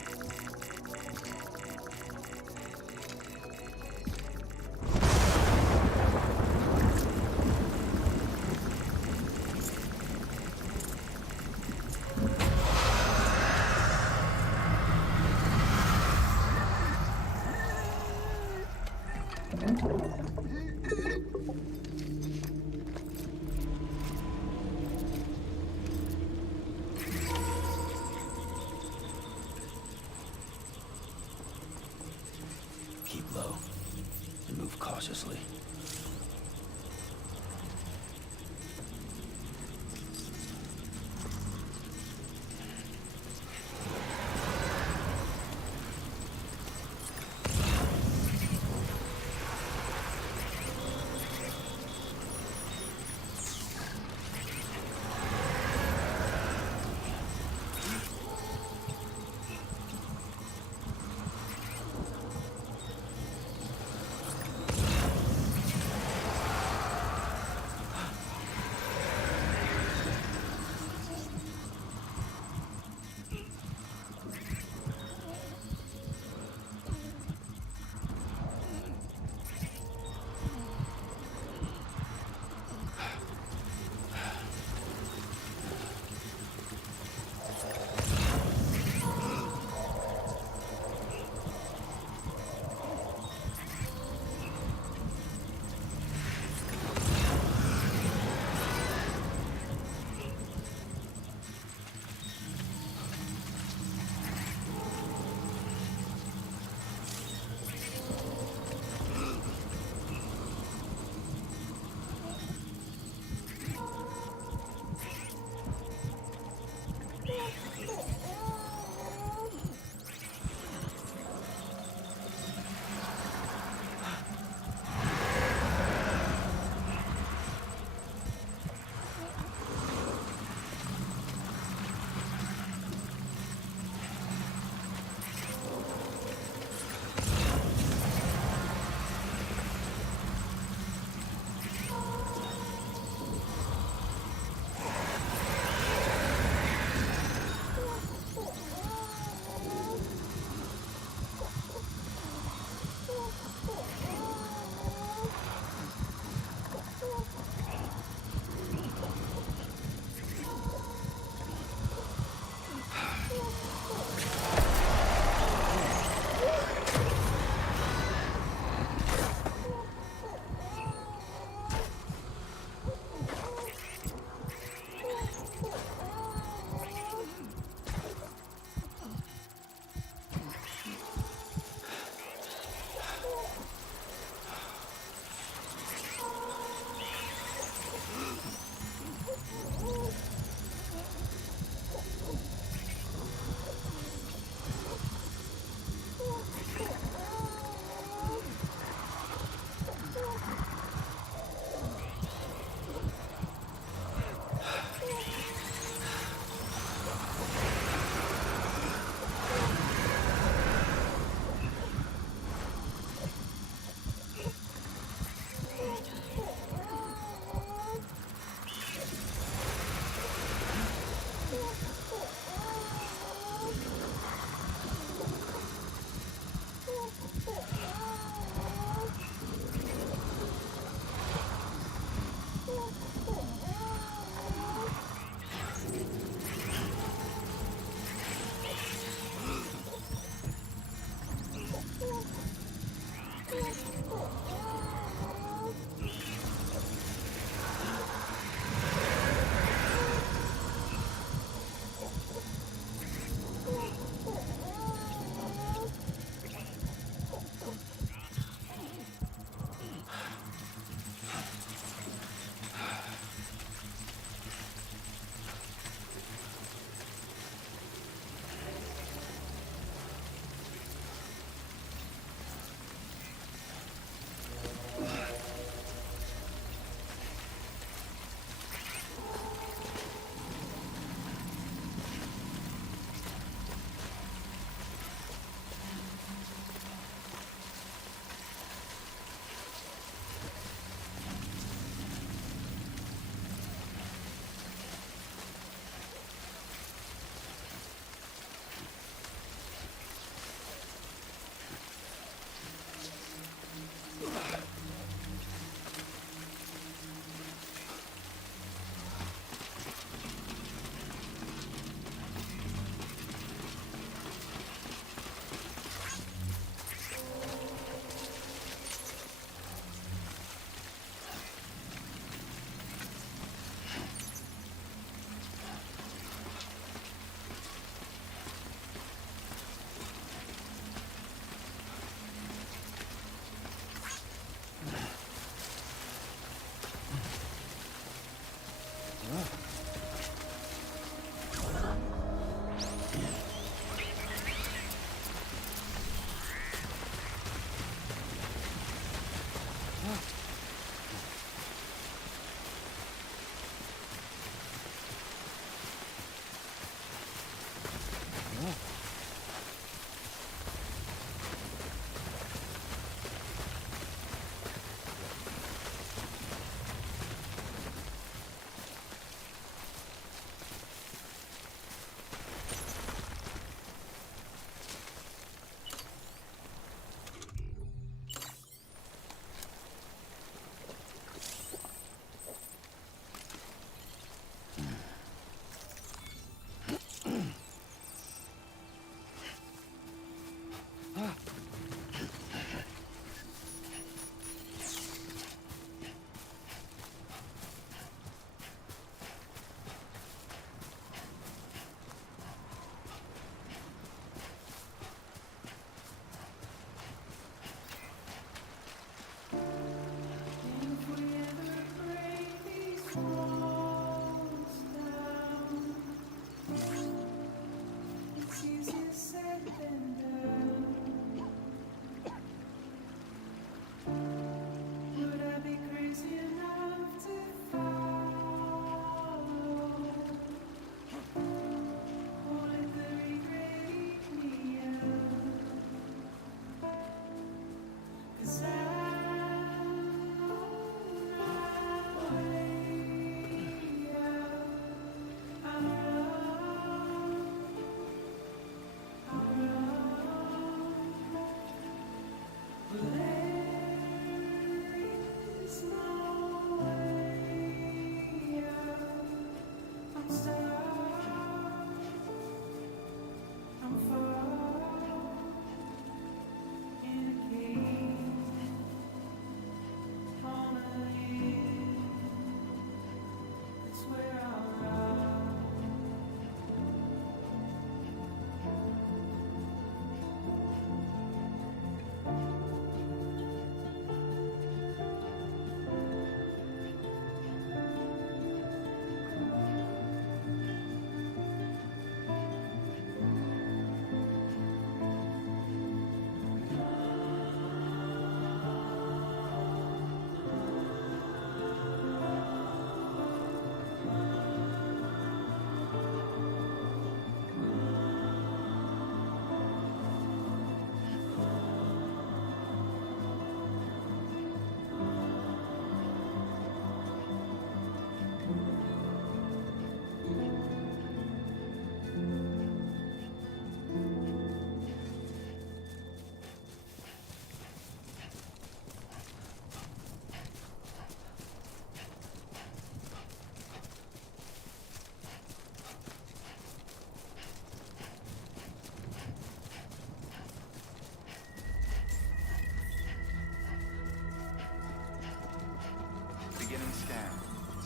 Scan.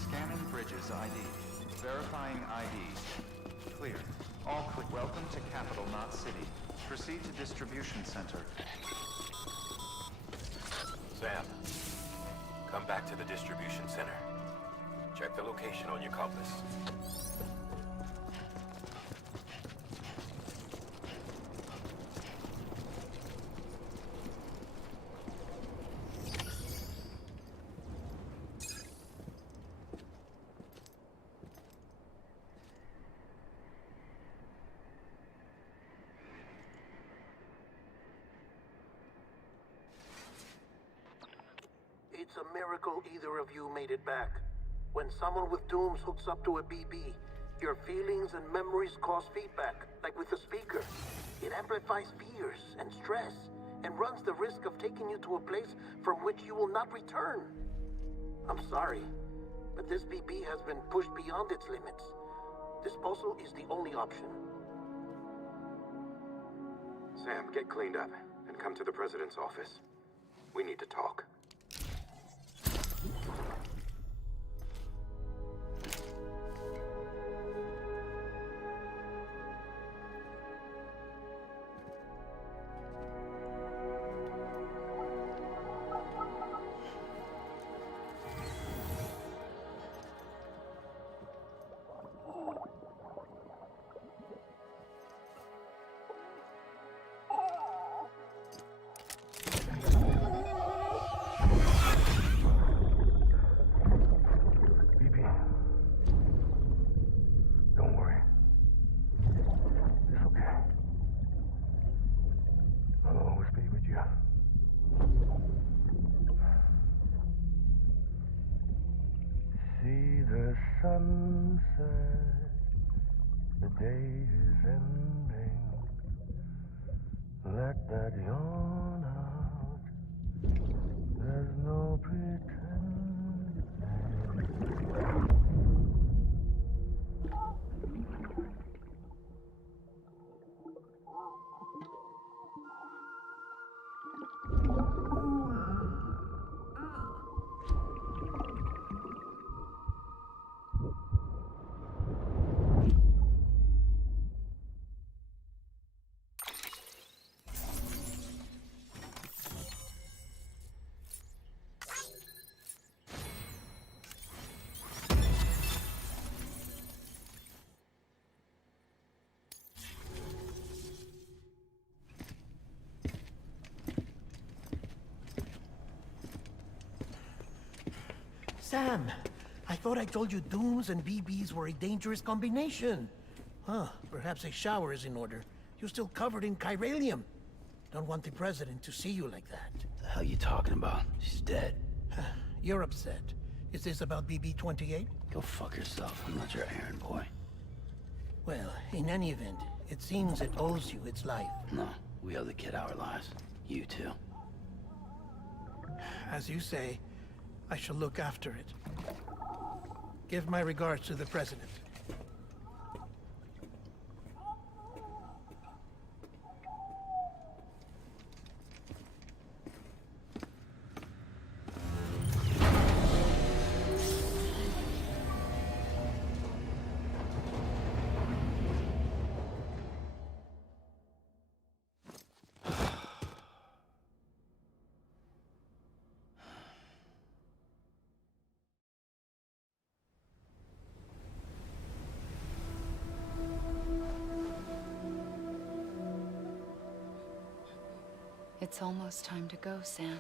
Scanning bridges ID. Verifying ID. Clear. All clear. Welcome to Capital Knot City. Proceed to distribution center. Sam, come back to the distribution center. Check the location on your compass. It's a miracle either of you made it back. When someone with dooms hooks up to a BB, your feelings and memories cause feedback, like with a speaker. It amplifies fears and stress, and runs the risk of taking you to a place from which you will not return. I'm sorry, but this BB has been pushed beyond its limits. Disposal is the only option. Sam, get cleaned up and come to the president's office. We need to talk. Sunset, the day is ending. Let that yawn out. There's no pretending. Sam, I thought I told you dooms and BBs were a dangerous combination. Huh, perhaps a shower is in order. You're still covered in chiralium. Don't want the president to see you like that. The hell you talking about? She's dead. You're upset. Is this about BB-28? Go fuck yourself. I'm not your errand boy. Well, in any event, it seems it owes you its life. No, we owe the kid our lives. You too. As you say, I shall look after it. Give my regards to the president. It's almost time to go, Sam.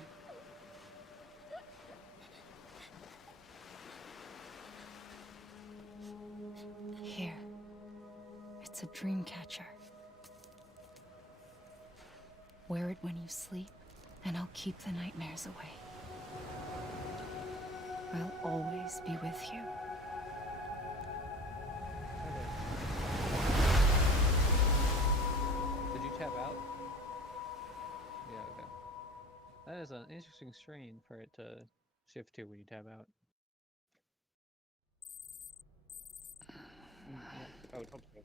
Here. It's a dream catcher. Wear it when you sleep, and I'll keep the nightmares away. I'll always be with you. Did you tap out? Yeah, okay. That is an interesting strain for it to shift to when you tab out. Yeah, I would hope so.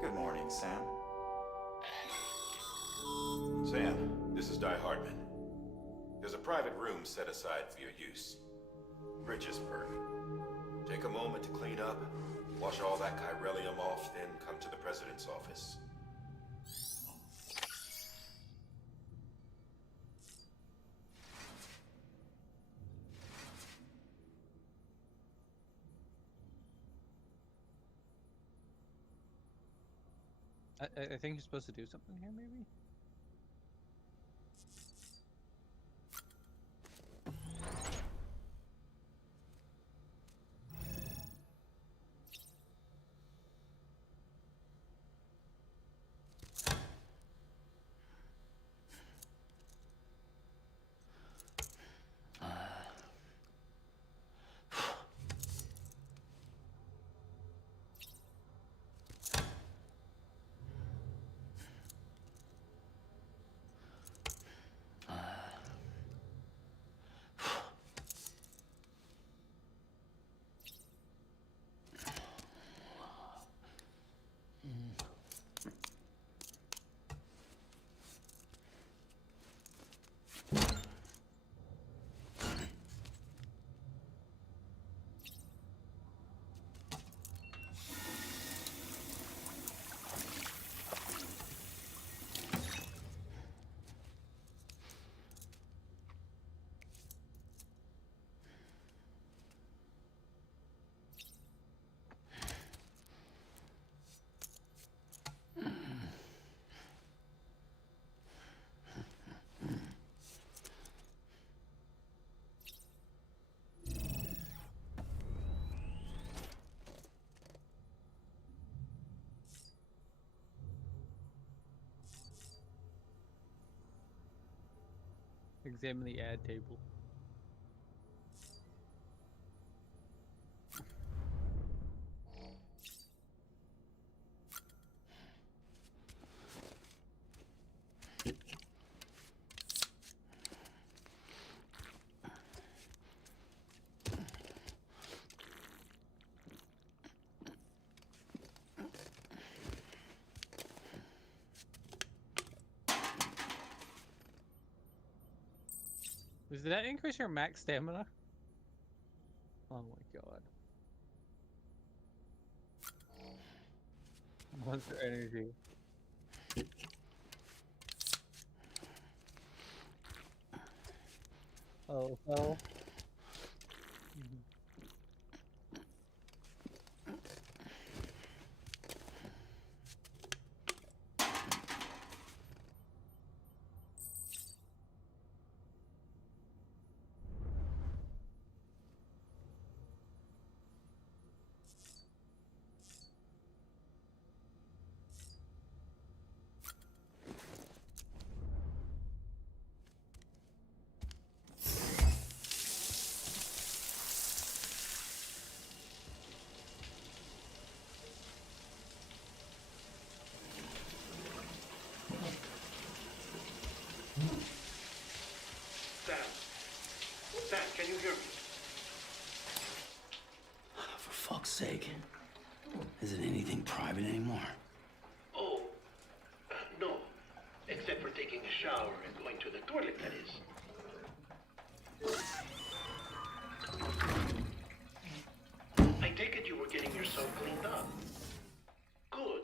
Good morning, Sam. This is Di Hartman. There's a private room set aside for your use. Bridgesburg. Take a moment to clean up, wash all that chiralium off, then come to the President's office. I think you're supposed to do something here, maybe? Examine the ad table. Does that increase your max stamina? Oh my god. Monster energy. Oh, well. Sam, can you hear me? For fuck's sake. Is it anything private anymore? Oh, no. Except for taking a shower and going to the toilet, that is. I take it you were getting yourself cleaned up. Good.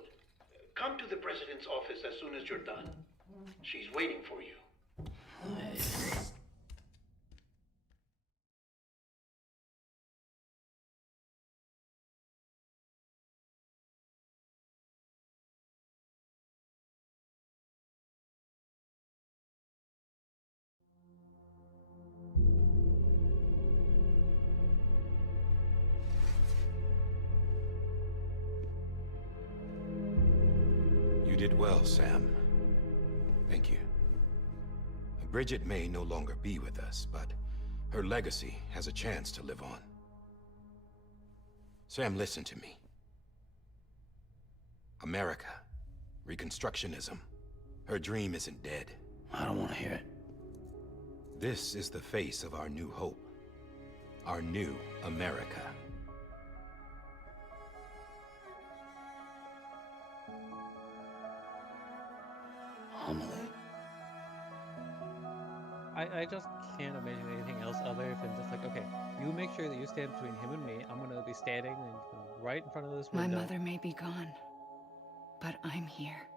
Come to the president's office as soon as you're done. She's waiting for you. You did well, Sam. Thank you. Bridget may no longer be with us, but her legacy has a chance to live on. Sam, listen to me. America, Reconstructionism, her dream isn't dead. I don't want to hear it. This is the face of our new hope. Our new America. Amelie. I just can't imagine anything else other than just like, okay, you make sure that you stand between him and me. I'm gonna be standing right in front of this My window. mother may be gone, but I'm here.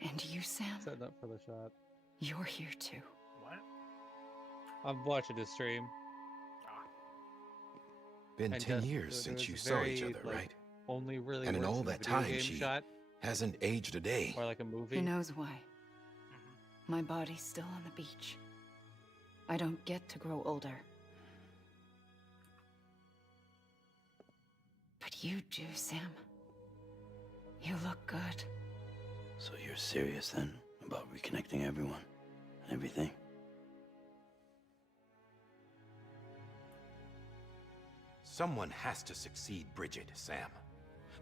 And you, Sam, Setting up for the shot. you're here too. What? I'm watching this stream. Been And 10 just- years there since was you a saw each very, other, like, right? Only really And in works all a that video time, game she shot hasn't aged a day. or like a movie. He knows why. My body's still on the beach. I don't get to grow older. But you do, Sam. You look good. So you're serious then about reconnecting everyone and everything? Someone has to succeed Bridget, Sam.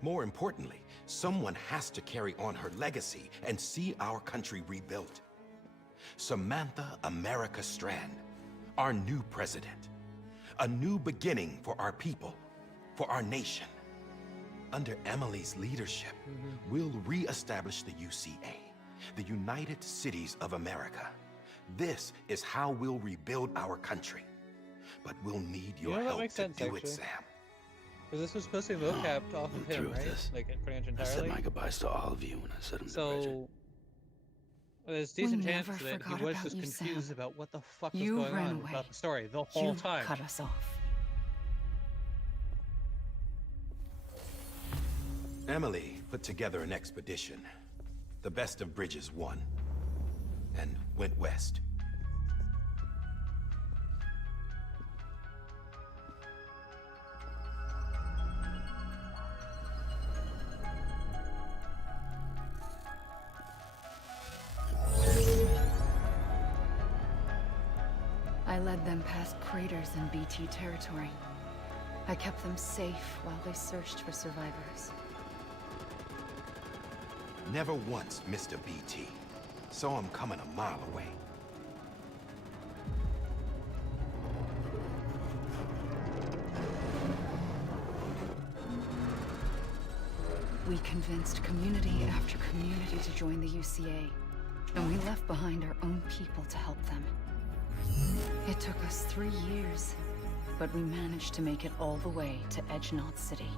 More importantly, someone has to carry on her legacy and see our country rebuilt. Samantha America Strand, our new president. A new beginning for our people, for our nation. Under Emily's leadership, we'll re-establish the UCA, the United Cities of America. This is how we'll rebuild our country. But we'll need your that help makes to sense, do actually. it, Sam. Because this was supposed to be mocapped off I'm of through him, with right? this. Like pretty much I said entirely. my goodbyes to all of you when I said them to Bridget. So there's decent chance never that he forgot was about just you, confused Sam. about what the fuck You was going ran on away. about the story the whole You time. cut us off. Emily put together an expedition. The best of Bridges won. And went west. I led them past craters in BT territory. I kept them safe while they searched for survivors. Never once missed a BT. Saw him coming a mile away. We convinced community after community to join the UCA, and we left behind our own people to help them. It took us 3 years, but we managed to make it all the way to Edgenot City.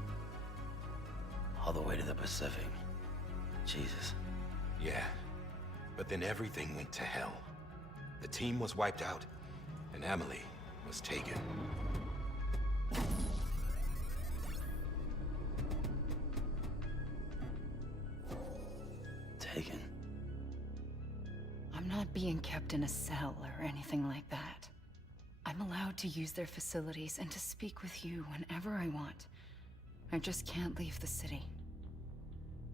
All the way to the Pacific. Jesus. Yeah. But then everything went to hell. The team was wiped out, and Emily was taken. Taken? I'm not being kept in a cell or anything like that. I'm allowed to use their facilities and to speak with you whenever I want. I just can't leave the city.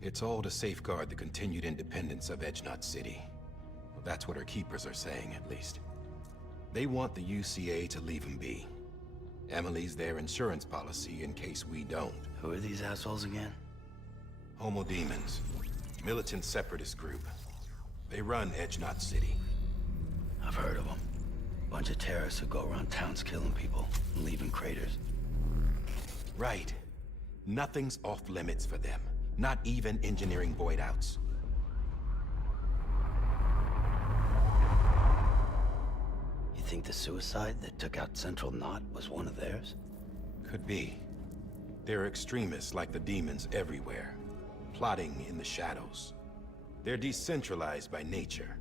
It's all to safeguard the continued independence of Edgenot City. Well, that's what our keepers are saying, at least. They want the UCA to leave them be. Emily's their insurance policy in case we don't. Who are these assholes again? Homo Demons. Militant separatist group. They run Edgenot City. I've heard of them. Bunch of terrorists who go around towns killing people and leaving craters. Right. Nothing's off limits for them. Not even engineering void outs. You think the suicide that took out Central Knot was one of theirs? Could be. There are extremists like the demons everywhere, plotting in the shadows. They're decentralized by nature.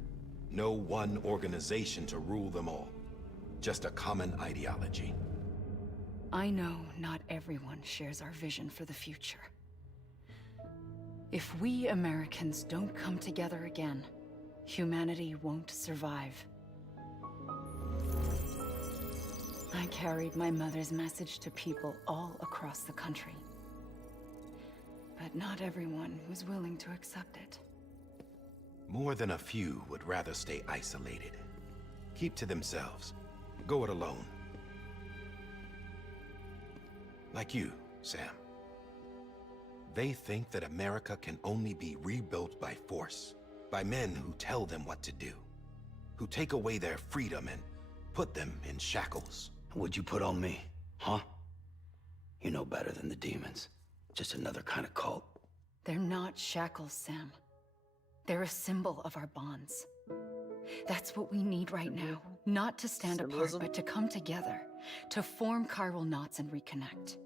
No one organization to rule them all. Just a common ideology. I know not everyone shares our vision for the future. If we Americans don't come together again, humanity won't survive. I carried my mother's message to people all across the country. But not everyone was willing to accept it. More than a few would rather stay isolated. Keep to themselves. Go it alone. Like you, Sam. They think that America can only be rebuilt by force, by men who tell them what to do, who take away their freedom and put them in shackles. What'd you put on me, huh? You know better than the demons. Just another kind of cult. They're not shackles, Sam. They're a symbol of our bonds. That's what we need right now. Not to stand apart, but to come together. To form chiral knots and reconnect.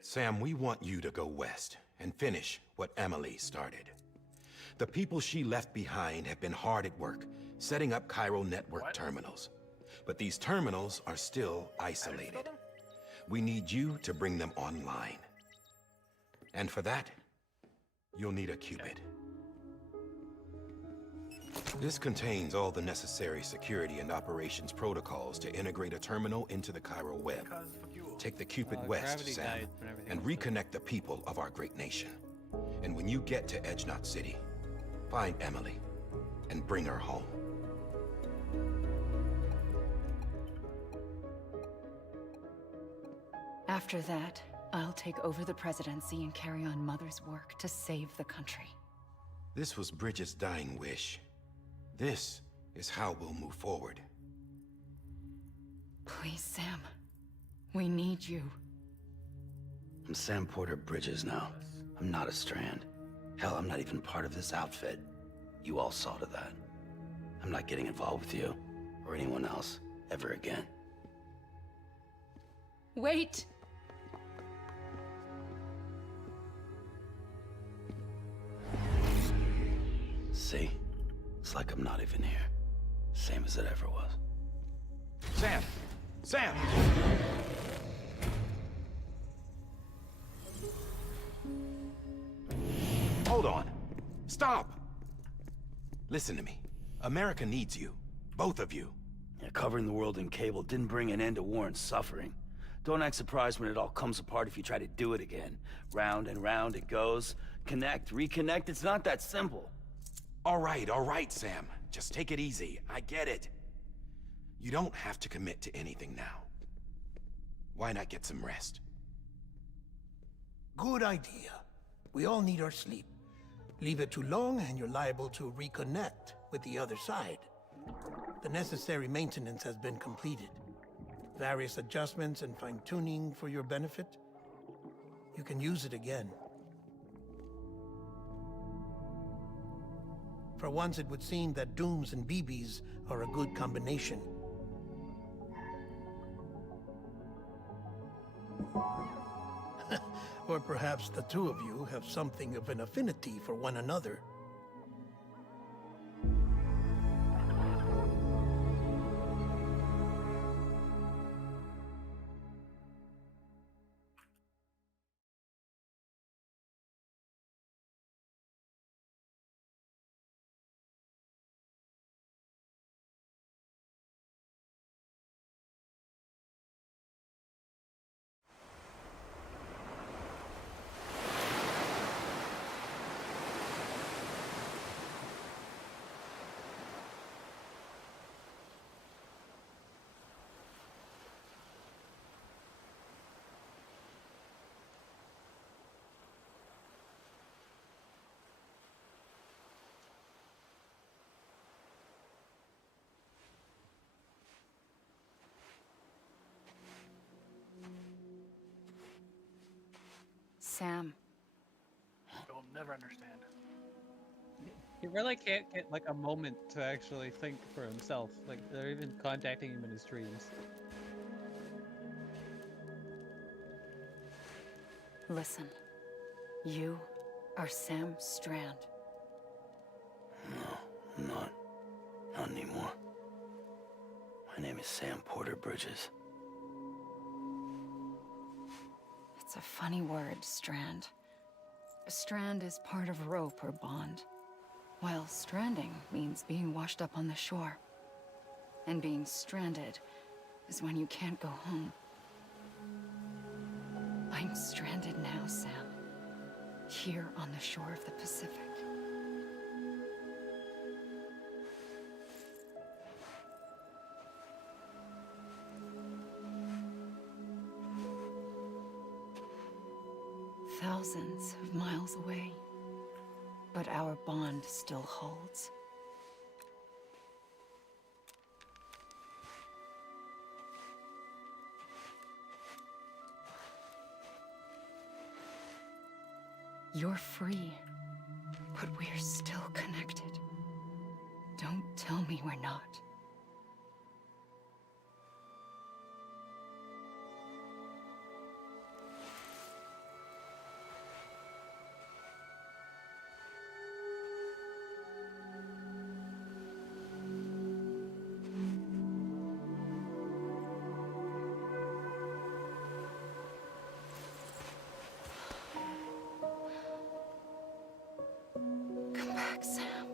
Sam, we want you to go west and finish what Emily started. The people she left behind have been hard at work, setting up chiral network terminals. But these terminals are still isolated. We need you to bring them online. And for that, you'll need a qubit. This contains all the necessary security and operations protocols to integrate a terminal into the chiral web. Take the qubit west, Sam, and reconnect the people of our great nation. And when you get to Edge Knot City, find Emily and bring her home. After that, I'll take over the presidency and carry on Mother's work to save the country. This was Bridget's dying wish. This is how we'll move forward. Please, Sam. We need you. I'm Sam Porter Bridges now. I'm not a Strand. Hell, I'm not even part of this outfit. You all saw to that. I'm not getting involved with you, or anyone else, ever again. Wait! See? It's like I'm not even here. Same as it ever was. Sam! Sam! Hold on. Stop! Listen to me. America needs you. Both of you. Yeah, covering the world in cable didn't bring an end to war and suffering. Don't act surprised when it all comes apart if you try to do it again. Round and round it goes. Connect, reconnect, it's not that simple. All right, Sam. Just take it easy. I get it. You don't have to commit to anything now. Why not get some rest? Good idea. We all need our sleep. Leave it too long and you're liable to reconnect with the other side. The necessary maintenance has been completed. Various adjustments and fine-tuning for your benefit. You can use it again. For once, it would seem that Dooms and BBs are a good combination. Or perhaps the two of you have something of an affinity for one another. Sam. You'll never understand. He really can't get like a moment to actually think for himself. Like they're even contacting him in his dreams. Listen. You are Sam Strand. No, I'm not. Not anymore. My name is Sam Porter Bridges. It's a funny word, Strand. A strand is part of rope or bond, while stranding means being washed up on the shore. And being stranded is when you can't go home. I'm stranded now, Sam. Here on the shore of the Pacific. Thousands of miles away, but our bond still holds. You're free, but we're still connected. Don't Tell me we're not. Come back, Sam.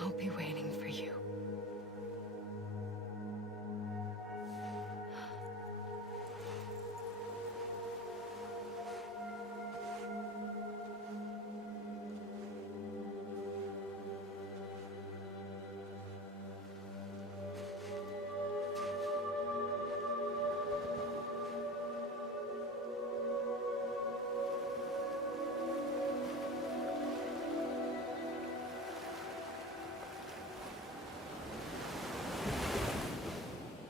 I'll be waiting for you.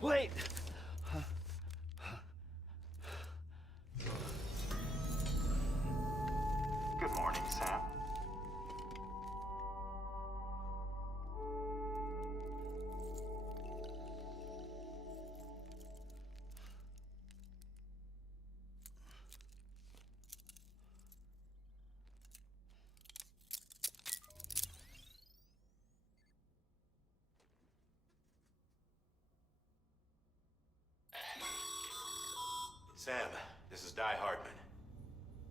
Wait! Good morning, Sam. Sam, this is Di Hardman.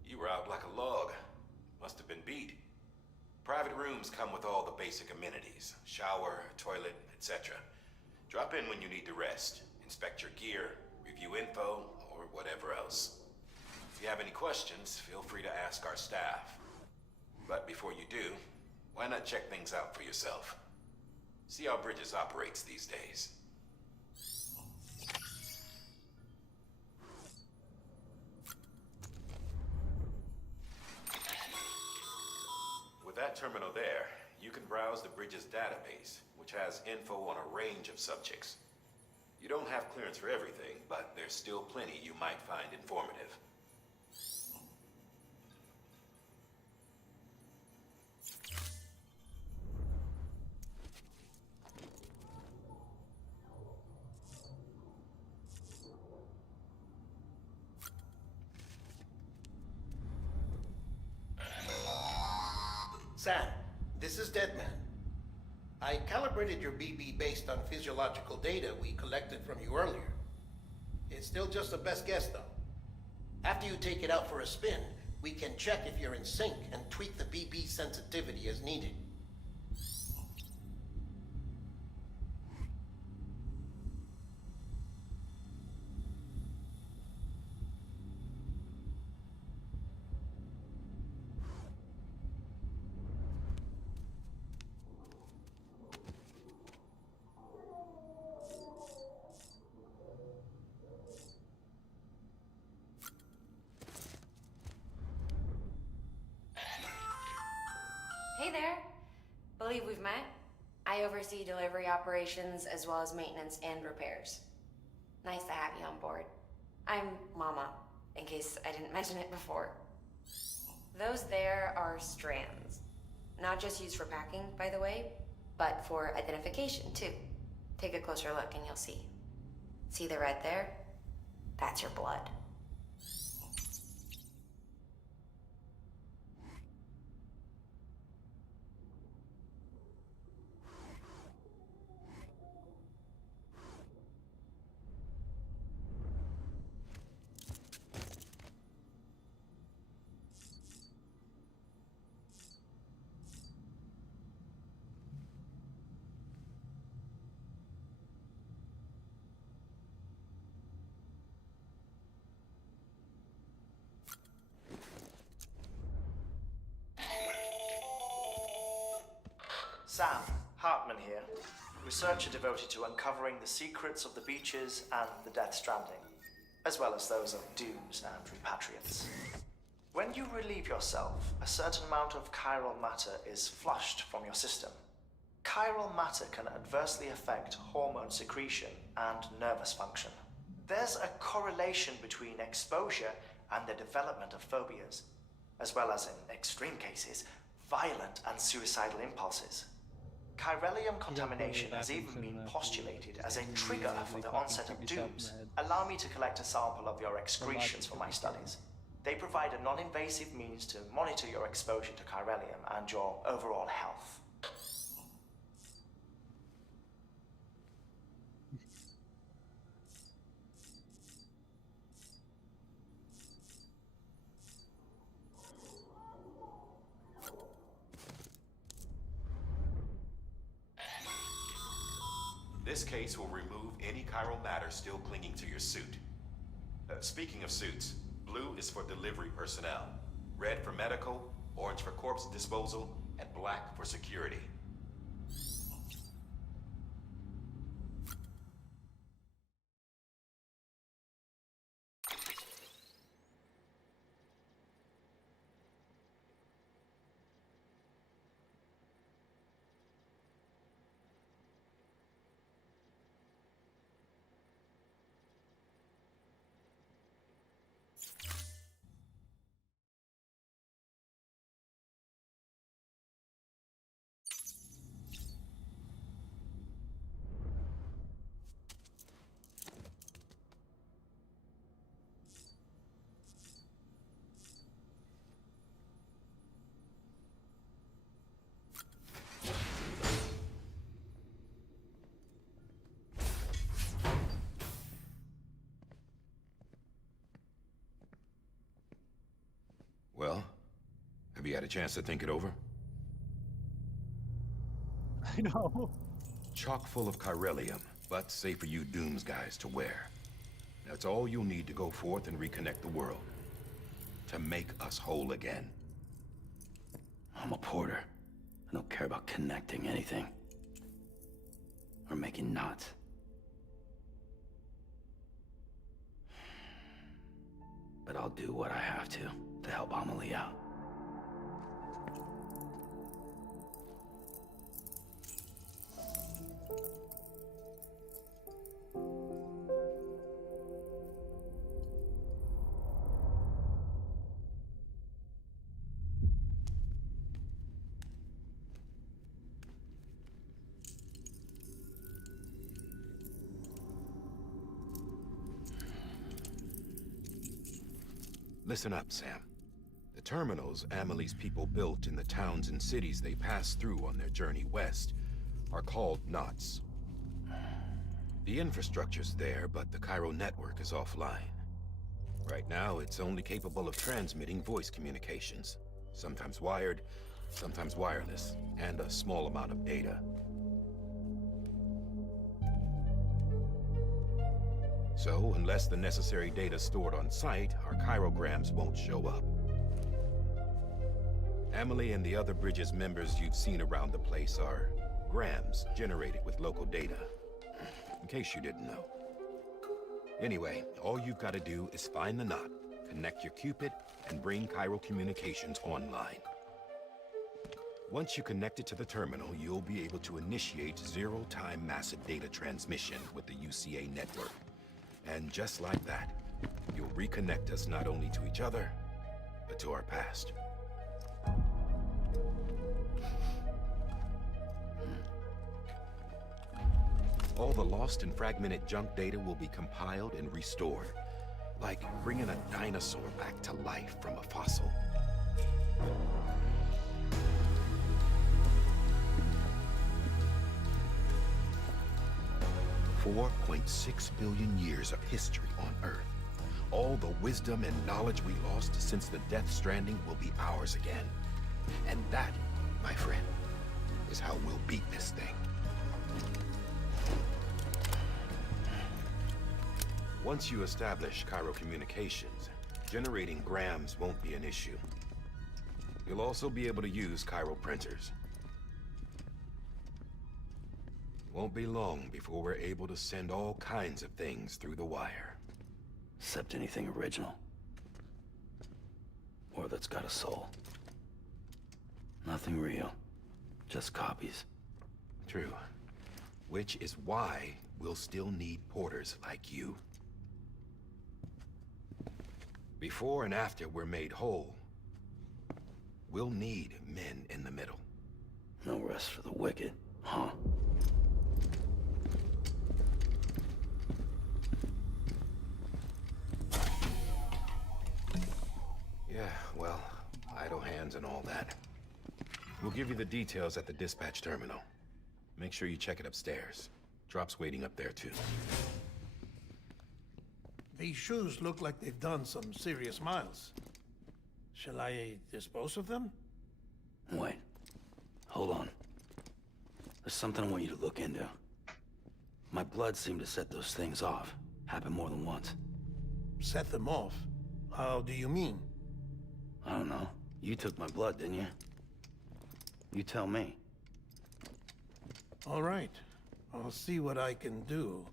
You were out like a log. Must have been beat. Private rooms come with all the basic amenities. Shower, toilet, etc. Drop in when you need to rest. Inspect your gear, review info, or whatever else. If you have any questions, feel free to ask our staff. But before you do, why not check things out for yourself? See how Bridges operates these days. With that terminal there, you can browse the Bridges database, which has info on a range of subjects. You don't have clearance for everything, but there's still plenty you might find informative. Sam, this is Deadman. I calibrated your BB based on physiological data we collected from you earlier. It's still just a best guess, though. After you take it out for a spin, we can check if you're in sync and tweak the BB sensitivity as needed. Hey there. Believe we've met. I oversee delivery operations as well as maintenance and repairs. Nice to have you on board. I'm Mama, in case I didn't mention it before. Those there are strands. Not just used for packing, by the way, but for identification too. Take a closer look and you'll see. See the red there? That's your blood. Sam, Hartman here, researcher devoted to uncovering the secrets of the beaches and the Death Stranding, as well as those of dooms and repatriants. When you relieve yourself, a certain amount of chiral matter is flushed from your system. Chiral matter can adversely affect hormone secretion and nervous function. There's a correlation between exposure and the development of phobias, as well as, in extreme cases, violent and suicidal impulses. Chiralium contamination has even been postulated as a trigger for the onset of dooms. Allow me to collect a sample of your excretions for my studies. They provide a non-invasive means to monitor your exposure to chiralium and your overall health. This case will remove any chiral matter still clinging to your suit. Speaking of suits, blue is for delivery personnel, red for medical, orange for corpse disposal, and black for security. Well, have you had a chance to think it over? I know. Chock full of chiralium, but safe for you Dooms guys to wear. That's all you'll need to go forth and reconnect the world. To make us whole again. I'm a porter. I don't care about connecting anything. Or making knots. But I'll do what I have to help Amelie out. Listen up, Sam. The terminals Amelie's people built in the towns and cities they passed through on their journey west are called knots. The infrastructure's there, but the chiral network is offline. Right now, it's only capable of transmitting voice communications. Sometimes wired, sometimes wireless, and a small amount of data. So, unless the necessary data stored on site, our chirograms won't show up. Amelie and the other Bridges members you've seen around the place are grams generated with local data. In case you didn't know. Anyway, all you've got to do is find the knot, connect your Cupid, and bring chiral communications online. Once you connect it to the terminal, you'll be able to initiate zero-time massive data transmission with the UCA network. And just like that, you'll reconnect us not only to each other, but to our past. All the lost and fragmented junk data will be compiled and restored, like bringing a dinosaur back to life from a fossil. $4.6 billion years of history on Earth. All the wisdom and knowledge we lost since the Death Stranding will be ours again. And that, my friend, is how we'll beat this thing. Once you establish chiral communications, generating grams won't be an issue. You'll also be able to use chiral printers. Won't be long before we're able to send all kinds of things through the wire. Except anything original. Or that's got a soul. Nothing real. Just copies. True. Which is why we'll still need porters like you. Before and after we're made whole, We'll need men in the middle. No rest for the wicked, huh? Yeah, well, idle hands and all that. We'll give you the details at the dispatch terminal. Make sure you check it upstairs. Drop's waiting up there, too. These shoes look like they've done some serious miles. Shall I dispose of them? Wait. Hold on. There's something I want you to look into. My blood seemed to set those things off. Happened more than once. Set them off? How do you mean? I don't know. You took my blood, didn't you? You tell me. All right. I'll see what I can do.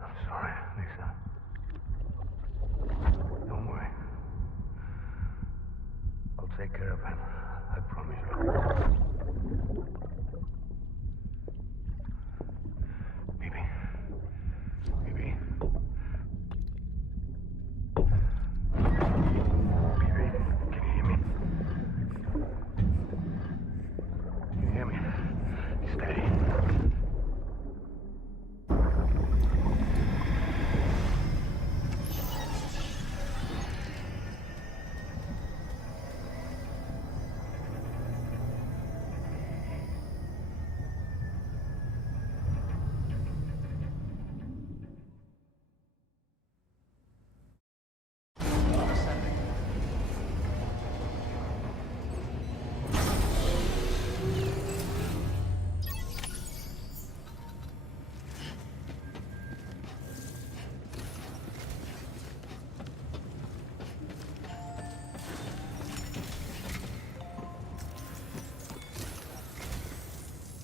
I'm sorry, Lisa. Don't worry. I'll take care of him. I promise you. Baby. Baby. Baby, can you hear me? Can you hear me? Steady.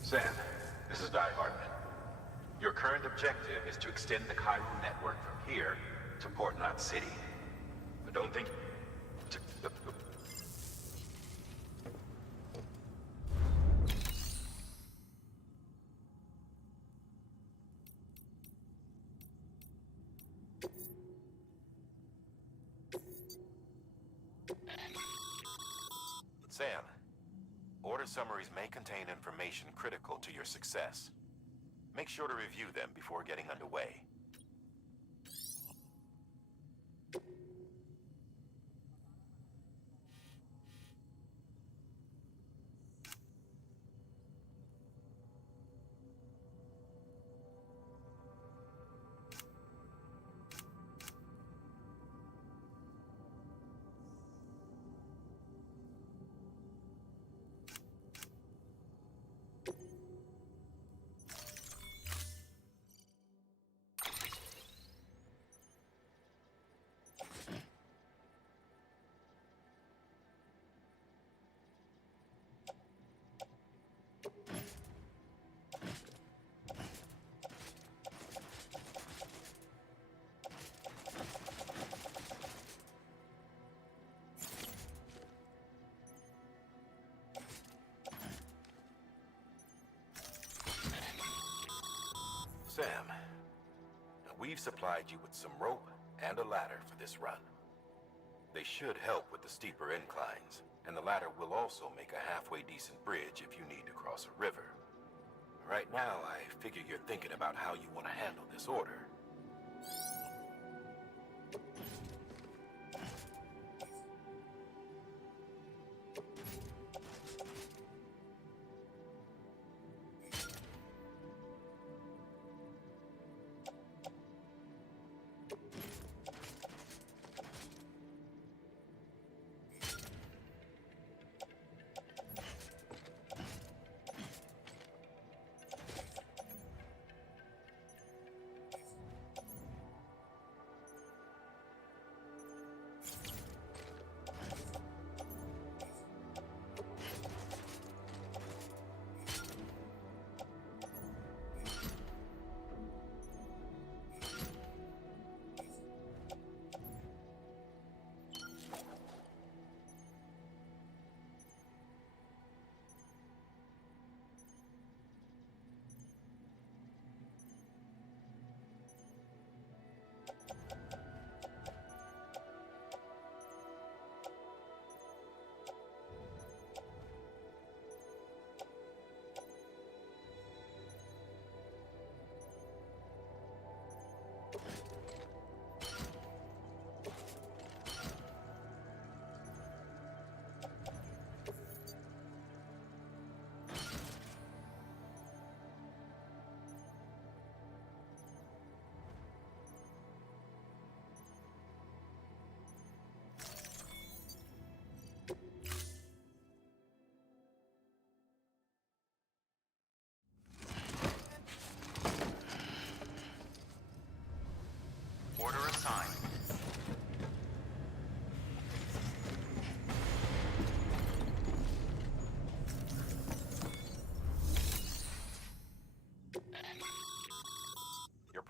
Sam, this is Di Hartman. Your current objective is to extend the Chiral network from here to Port Knot City. But don't think... Sam, order summaries may contain information critical to your success. Make sure to review them before getting underway. Sam, we've supplied you with some rope and a ladder for this run. They should help with the steeper inclines, and the ladder will also make a halfway decent bridge if you need to cross a river. Right now, I figure you're thinking about how you want to handle this order.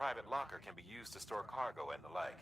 private locker can be used to store cargo and the like.